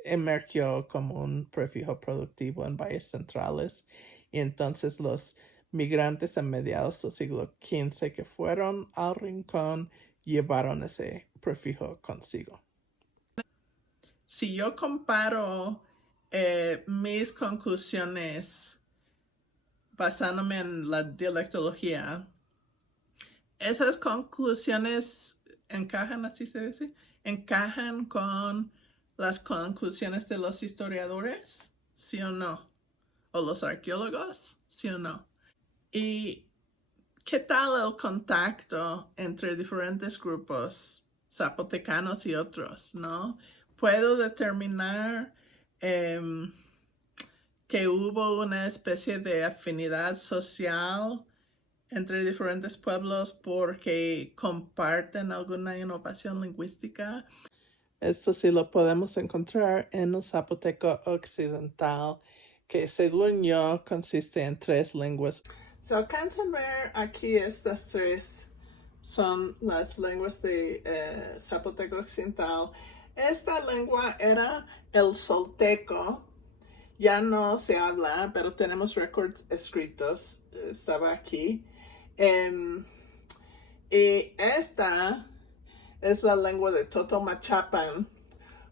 emergió como un prefijo productivo en valles centrales, y entonces los migrantes a mediados del siglo XV que fueron al Rincón llevaron ese prefijo consigo. Si yo comparo mis conclusiones basándome en la dialectología, esas conclusiones encajan, así se dice, encajan con las conclusiones de los historiadores, ¿sí o no? O los arqueólogos, ¿sí o no? ¿Y qué tal el contacto entre diferentes grupos zapotecanos y otros, no? Puedo determinar que hubo una especie de afinidad social entre diferentes pueblos porque comparten alguna innovación lingüística. Esto sí lo podemos encontrar en el zapoteco occidental, que según yo consiste en 3 lenguas. Se alcanzan a ver aquí estas 3 son las lenguas de zapoteco occidental. Esta lengua era el solteco. Ya no se habla, pero tenemos récords escritos. Estaba aquí. Y esta es la lengua de Totomachapan.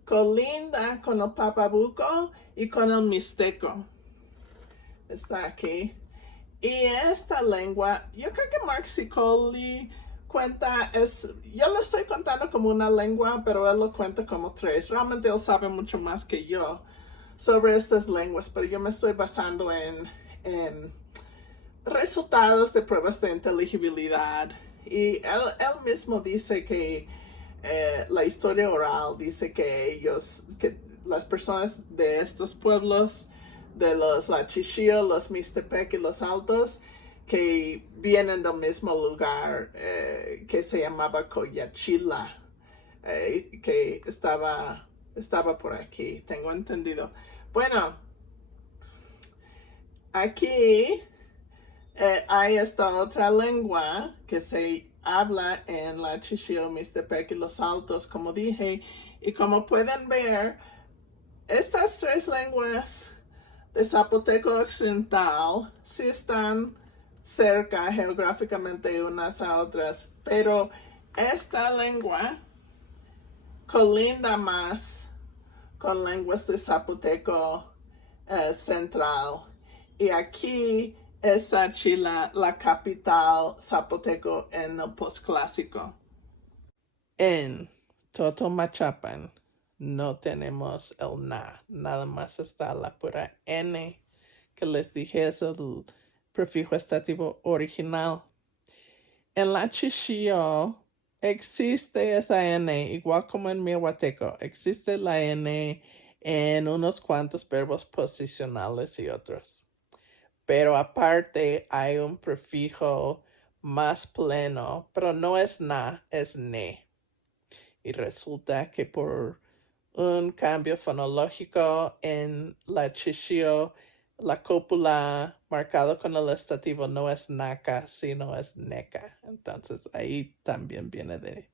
Colinda con el Papabuco y con el Mixteco. Está aquí. Y esta lengua, yo creo que Mark Sicoli cuenta, yo lo estoy contando como una lengua, pero él lo cuenta como 3. Realmente él sabe mucho más que yo sobre estas lenguas, pero yo me estoy basando en resultados de pruebas de inteligibilidad. Y él mismo dice que la historia oral dice que las personas de estos pueblos, de los Lachishio, los Mixtepec y los Altos, que vienen del mismo lugar que se llamaba Coyachila, que estaba por aquí, tengo entendido. Bueno, aquí hay esta otra lengua que se habla en Lachishio, Mixtepec y los Altos, como dije, y como pueden ver, estas tres lenguas de Zapoteco Occidental sí están cerca geográficamente unas a otras, pero esta lengua colinda más con lenguas de Zapoteco Central, y aquí es Achila, la capital zapoteco en el posclásico. En Totomachapan no tenemos el nada más está la pura N, que les dije es el prefijo estativo original. En Lachishio existe esa N, igual como en Miohuateco, existe la N en unos cuantos verbos posicionales y otros. Pero aparte hay un prefijo más pleno, pero no es es ne. Y resulta que por un cambio fonológico en Lachishio, la cópula marcado con el estativo no es naca, sino es neca. Entonces ahí también viene de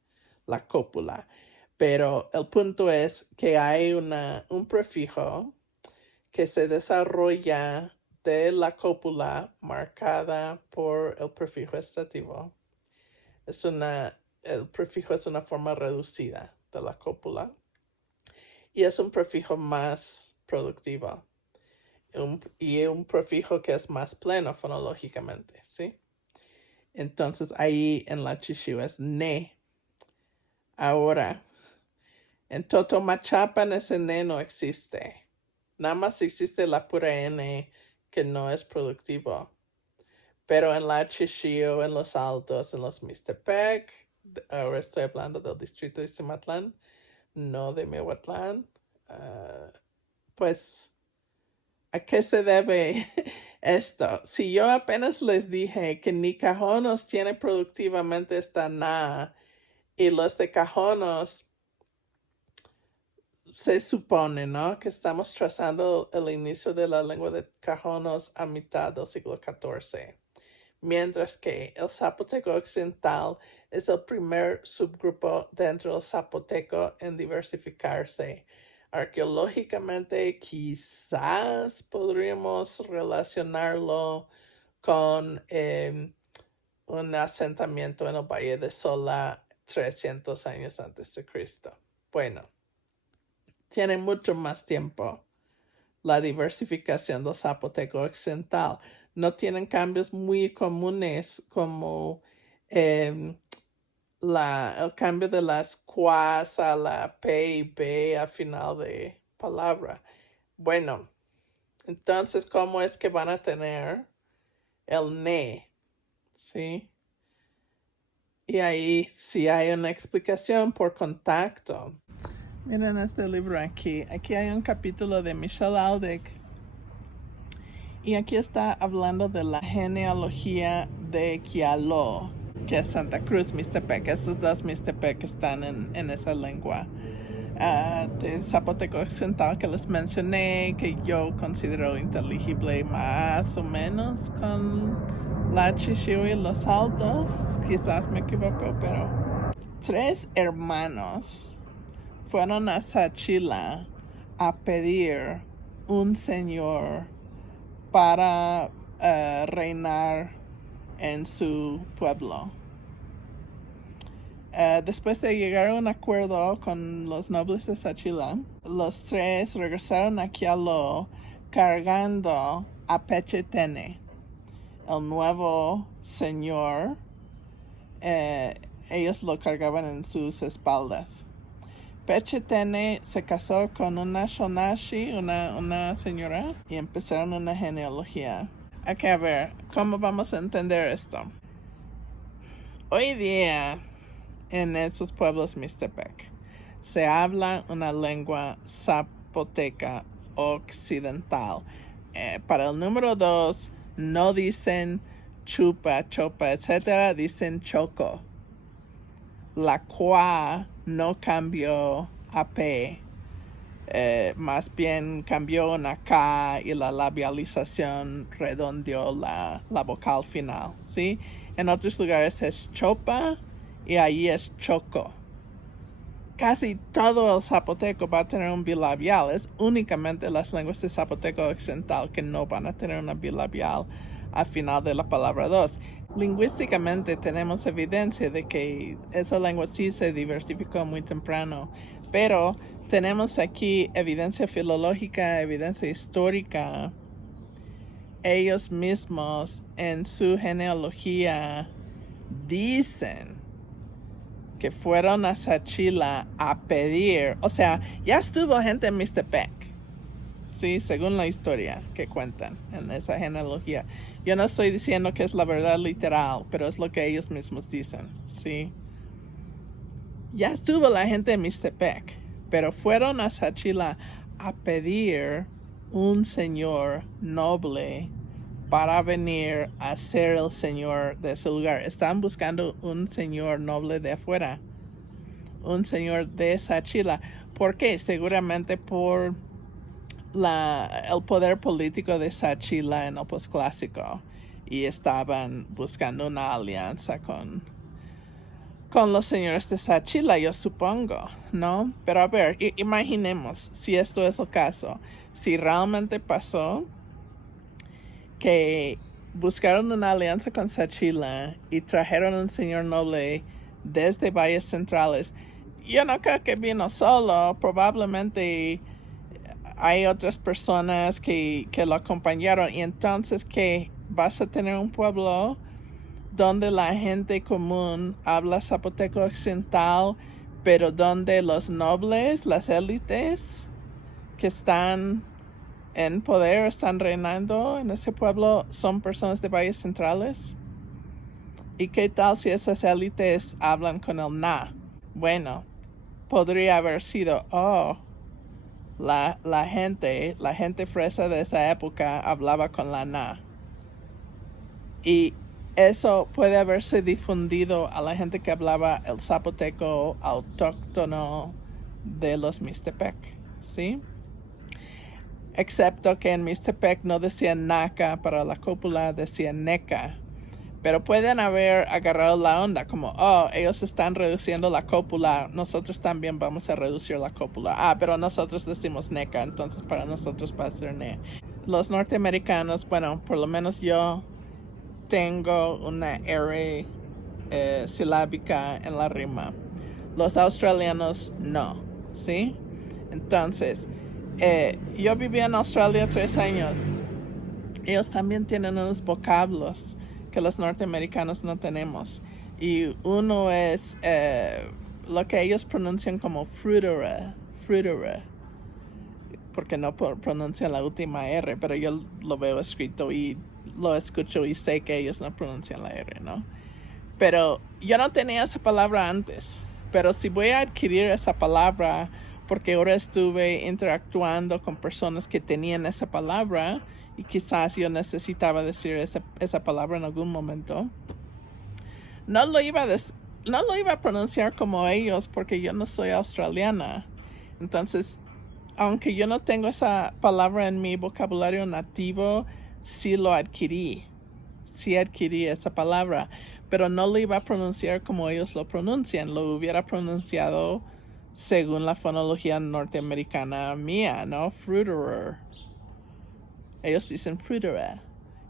la cópula. Pero el punto es que hay un prefijo que se desarrolla de la cópula marcada por el prefijo estativo. El prefijo es una forma reducida de la cópula y es un prefijo más productivo y un prefijo que es más pleno fonológicamente, ¿sí? Entonces ahí en Lachishio es ne. Ahora, en Totomachapan ese ne no existe. Nada más existe la pura N que no es productivo. Pero en Lachishio, en los Altos, en los Mixtepec, ahora estoy hablando del distrito de Cimatlán, no de Miahuatlán, pues, ¿a qué se debe esto? Si yo apenas les dije que ni Cajonos tiene productivamente esta na, y los de Cajonos se supone, ¿no?, que estamos trazando el inicio de la lengua de Cajonos a mitad del siglo XIV. Mientras que el zapoteco occidental es el primer subgrupo dentro del zapoteco en diversificarse. Arqueológicamente quizás podríamos relacionarlo con un asentamiento en el Valle de Sola 300 años antes de Cristo. Bueno, tiene mucho más tiempo la diversificación del zapoteco occidental. No tienen cambios muy comunes como el cambio de las cuas a la P y B a final de palabra. Bueno, entonces, ¿cómo es que van a tener el ne? ¿Sí? Y ahí sí hay una explicación por contacto. Miren este libro aquí. Aquí hay un capítulo de Michel Aldic. Y aquí está hablando de la genealogía de Quialó, que es Santa Cruz, Mixtepec. Estos dos Mixtepec están en esa lengua de zapoteco occidental que les mencioné, que yo considero inteligible más o menos con Lachishio y los Altos. Quizás me equivoco, pero 3 hermanos fueron a Sachila a pedir un señor para reinar en su pueblo. Después de llegar a un acuerdo con los nobles de Sachila, los 3 regresaron a Quialó cargando a Pechetene, el nuevo señor. Ellos lo cargaban en sus espaldas. Pechetene se casó con una Shonashi, una señora, y empezaron una genealogía. Aquí a ver, ¿cómo vamos a entender esto? Hoy día, en esos pueblos Mixtepec, se habla una lengua zapoteca occidental. Para el número 2, no dicen chupa, chopa, etc., dicen choco. La qua no cambió a p. Más bien cambió una K y la labialización redondeó la vocal final, ¿sí? En otros lugares es chopa y ahí es choco. Casi todo el zapoteco va a tener un bilabial. Es únicamente las lenguas de zapoteco occidental que no van a tener una bilabial al final de la palabra 2. Lingüísticamente tenemos evidencia de que esa lengua sí se diversificó muy temprano, pero tenemos aquí evidencia filológica, evidencia histórica. Ellos mismos en su genealogía dicen que fueron a Sachila a pedir, o sea, ya estuvo gente en Mixtepec, sí, según la historia que cuentan en esa genealogía. Yo no estoy diciendo que es la verdad literal, pero es lo que ellos mismos dicen, sí. Ya estuvo la gente en Mixtepec, pero fueron a Sachila a pedir un señor noble para venir a ser el señor de ese lugar. Están buscando un señor noble de afuera, un señor de Sachila. ¿Por qué? Seguramente por el poder político de Sachila en el posclásico. Y estaban buscando una alianza con los señores de Sachila, yo supongo, ¿no? Pero a ver, imaginemos si esto es el caso. Si realmente pasó que buscaron una alianza con Sachila y trajeron un señor noble desde Valles Centrales. Yo no creo que vino solo, probablemente hay otras personas que lo acompañaron. Y entonces, ¿qué? ¿Vas a tener un pueblo donde la gente común habla zapoteco occidental, pero donde los nobles, las élites que están en poder, están reinando en ese pueblo, son personas de valles centrales? ¿Y qué tal si esas élites hablan con el na? Bueno, podría haber sido, la gente fresa de esa época hablaba con la na. Y eso puede haberse difundido a la gente que hablaba el zapoteco autóctono de los Mixtepec, ¿sí? Excepto que en Mixtepec no decían naca para la cópula, decían neca. Pero pueden haber agarrado la onda como, ellos están reduciendo la cópula, nosotros también vamos a reducir la cópula. Pero nosotros decimos neca, entonces para nosotros va a ser ne. Los norteamericanos, bueno, por lo menos yo tengo una R silábica en la rima. Los australianos no, ¿sí? Entonces, yo viví en Australia 3 años. Ellos también tienen unos vocablos que los norteamericanos no tenemos. Y uno es lo que ellos pronuncian como fruitera, porque no pronuncian la última R, pero yo lo veo escrito y lo escucho y sé que ellos no pronuncian la R, ¿no? Pero yo no tenía esa palabra antes. Pero si voy a adquirir esa palabra porque ahora estuve interactuando con personas que tenían esa palabra y quizás yo necesitaba decir esa palabra en algún momento, no lo iba a pronunciar como ellos porque yo no soy australiana. Entonces, aunque yo no tengo esa palabra en mi vocabulario nativo, sí lo adquirí. Sí adquirí esa palabra, pero no lo iba a pronunciar como ellos lo pronuncian. Lo hubiera pronunciado según la fonología norteamericana mía, ¿no? Fruiterer. Ellos dicen fruiterer.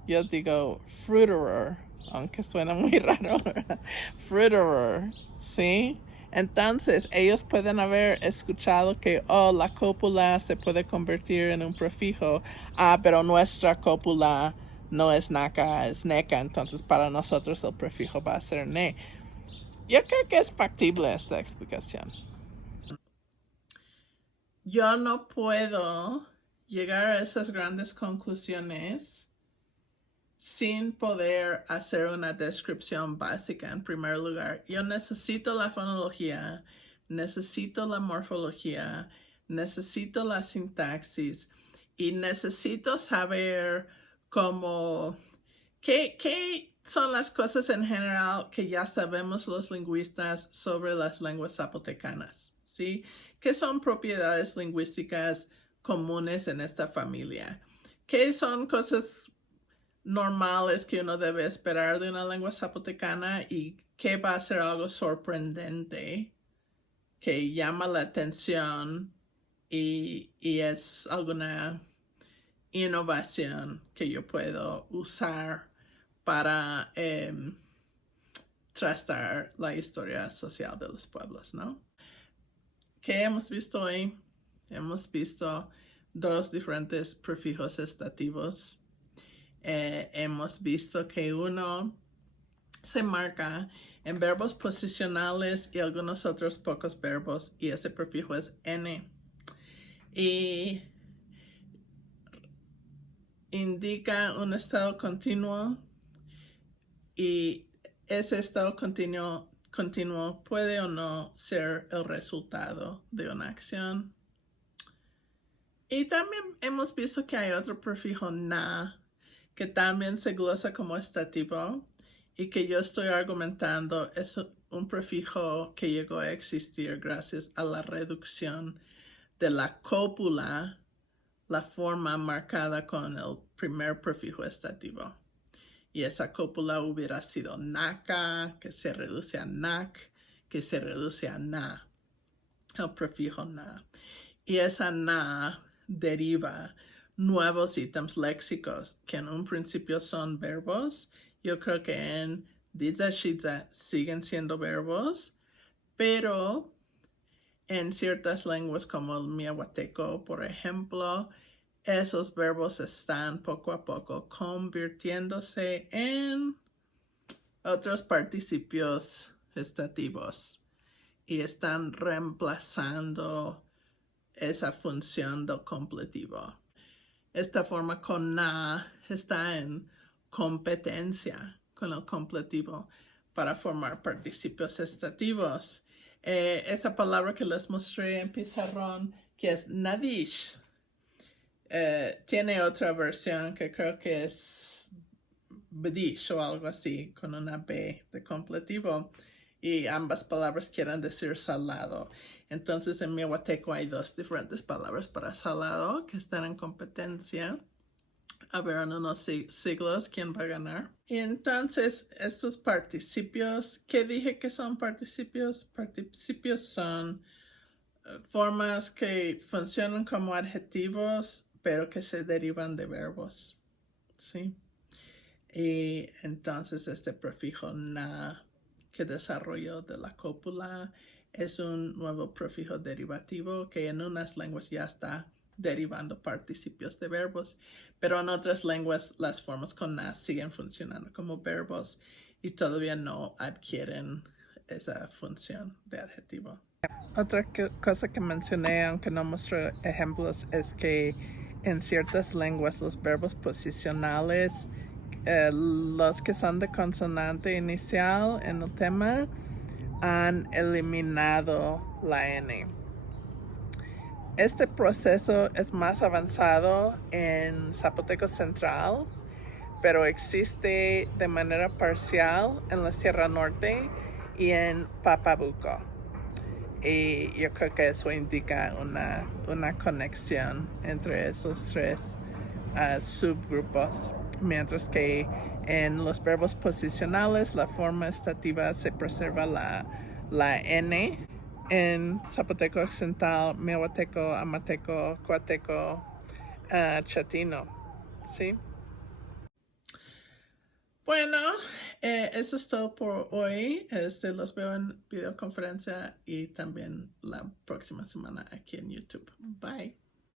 Yo digo fruiterer, aunque suena muy raro. Fruiterer, ¿sí? Entonces, ellos pueden haber escuchado que, la cópula se puede convertir en un prefijo. Pero nuestra cópula no es naca, es neca. Entonces, para nosotros el prefijo va a ser ne. Yo creo que es factible esta explicación. Yo no puedo llegar a esas grandes conclusiones sin poder hacer una descripción básica en primer lugar. Yo necesito la fonología, necesito la morfología, necesito la sintaxis y necesito saber cómo, qué son las cosas en general que ya sabemos los lingüistas sobre las lenguas zapotecanas, ¿sí? ¿Qué son propiedades lingüísticas comunes en esta familia? ¿Qué son cosas normales que uno debe esperar de una lengua zapotecana y qué va a ser algo sorprendente que llama la atención y es alguna innovación que yo puedo usar para trastar la historia social de los pueblos, ¿no? ¿Qué hemos visto hoy? Hemos visto dos diferentes prefijos estativos. Hemos visto que uno se marca en verbos posicionales y algunos otros pocos verbos, y ese prefijo es N. Y indica un estado continuo, y ese estado continuo puede o no ser el resultado de una acción. Y también hemos visto que hay otro prefijo na, que también se glosa como estativo y que yo estoy argumentando es un prefijo que llegó a existir gracias a la reducción de la cópula, la forma marcada con el primer prefijo estativo. Y esa cópula hubiera sido naca, que se reduce a nac, que se reduce a na, el prefijo na. Y esa na deriva nuevos ítems léxicos que en un principio son verbos. Yo creo que en Didza Shidza siguen siendo verbos, pero en ciertas lenguas como el miahuateco, por ejemplo, esos verbos están poco a poco convirtiéndose en otros participios estativos y están reemplazando esa función del completivo. Esta forma con na está en competencia con el completivo para formar participios estativos. Esa palabra que les mostré en pizarrón, que es nadish, tiene otra versión que creo que es bdish o algo así, con una B de completivo, y ambas palabras quieren decir salado. Entonces en miahuateco hay dos diferentes palabras para salado que están en competencia. A ver en unos siglos quién va a ganar. Y entonces estos participios, ¿qué dije que son participios? Participios son formas que funcionan como adjetivos, pero que se derivan de verbos, ¿sí? Y entonces este prefijo na que desarrolló de la cópula es un nuevo prefijo derivativo que en unas lenguas ya está derivando participios de verbos, pero en otras lenguas las formas con na siguen funcionando como verbos y todavía no adquieren esa función de adjetivo. Otra cosa que mencioné, aunque no muestro ejemplos, es que en ciertas lenguas los verbos posicionales, los que son de consonante inicial en el tema, han eliminado la N. Este proceso es más avanzado en Zapoteco Central, pero existe de manera parcial en la Sierra Norte y en Papabuco. Y yo creo que eso indica una conexión entre esos tres subgrupos, mientras que en los verbos posicionales la forma estativa se preserva la N. En Zapoteco Occidental, Miahuateco, Amateco, Coateco, Chatino, ¿sí? Bueno, eso es todo por hoy. Los veo en videoconferencia y también la próxima semana aquí en YouTube. Bye.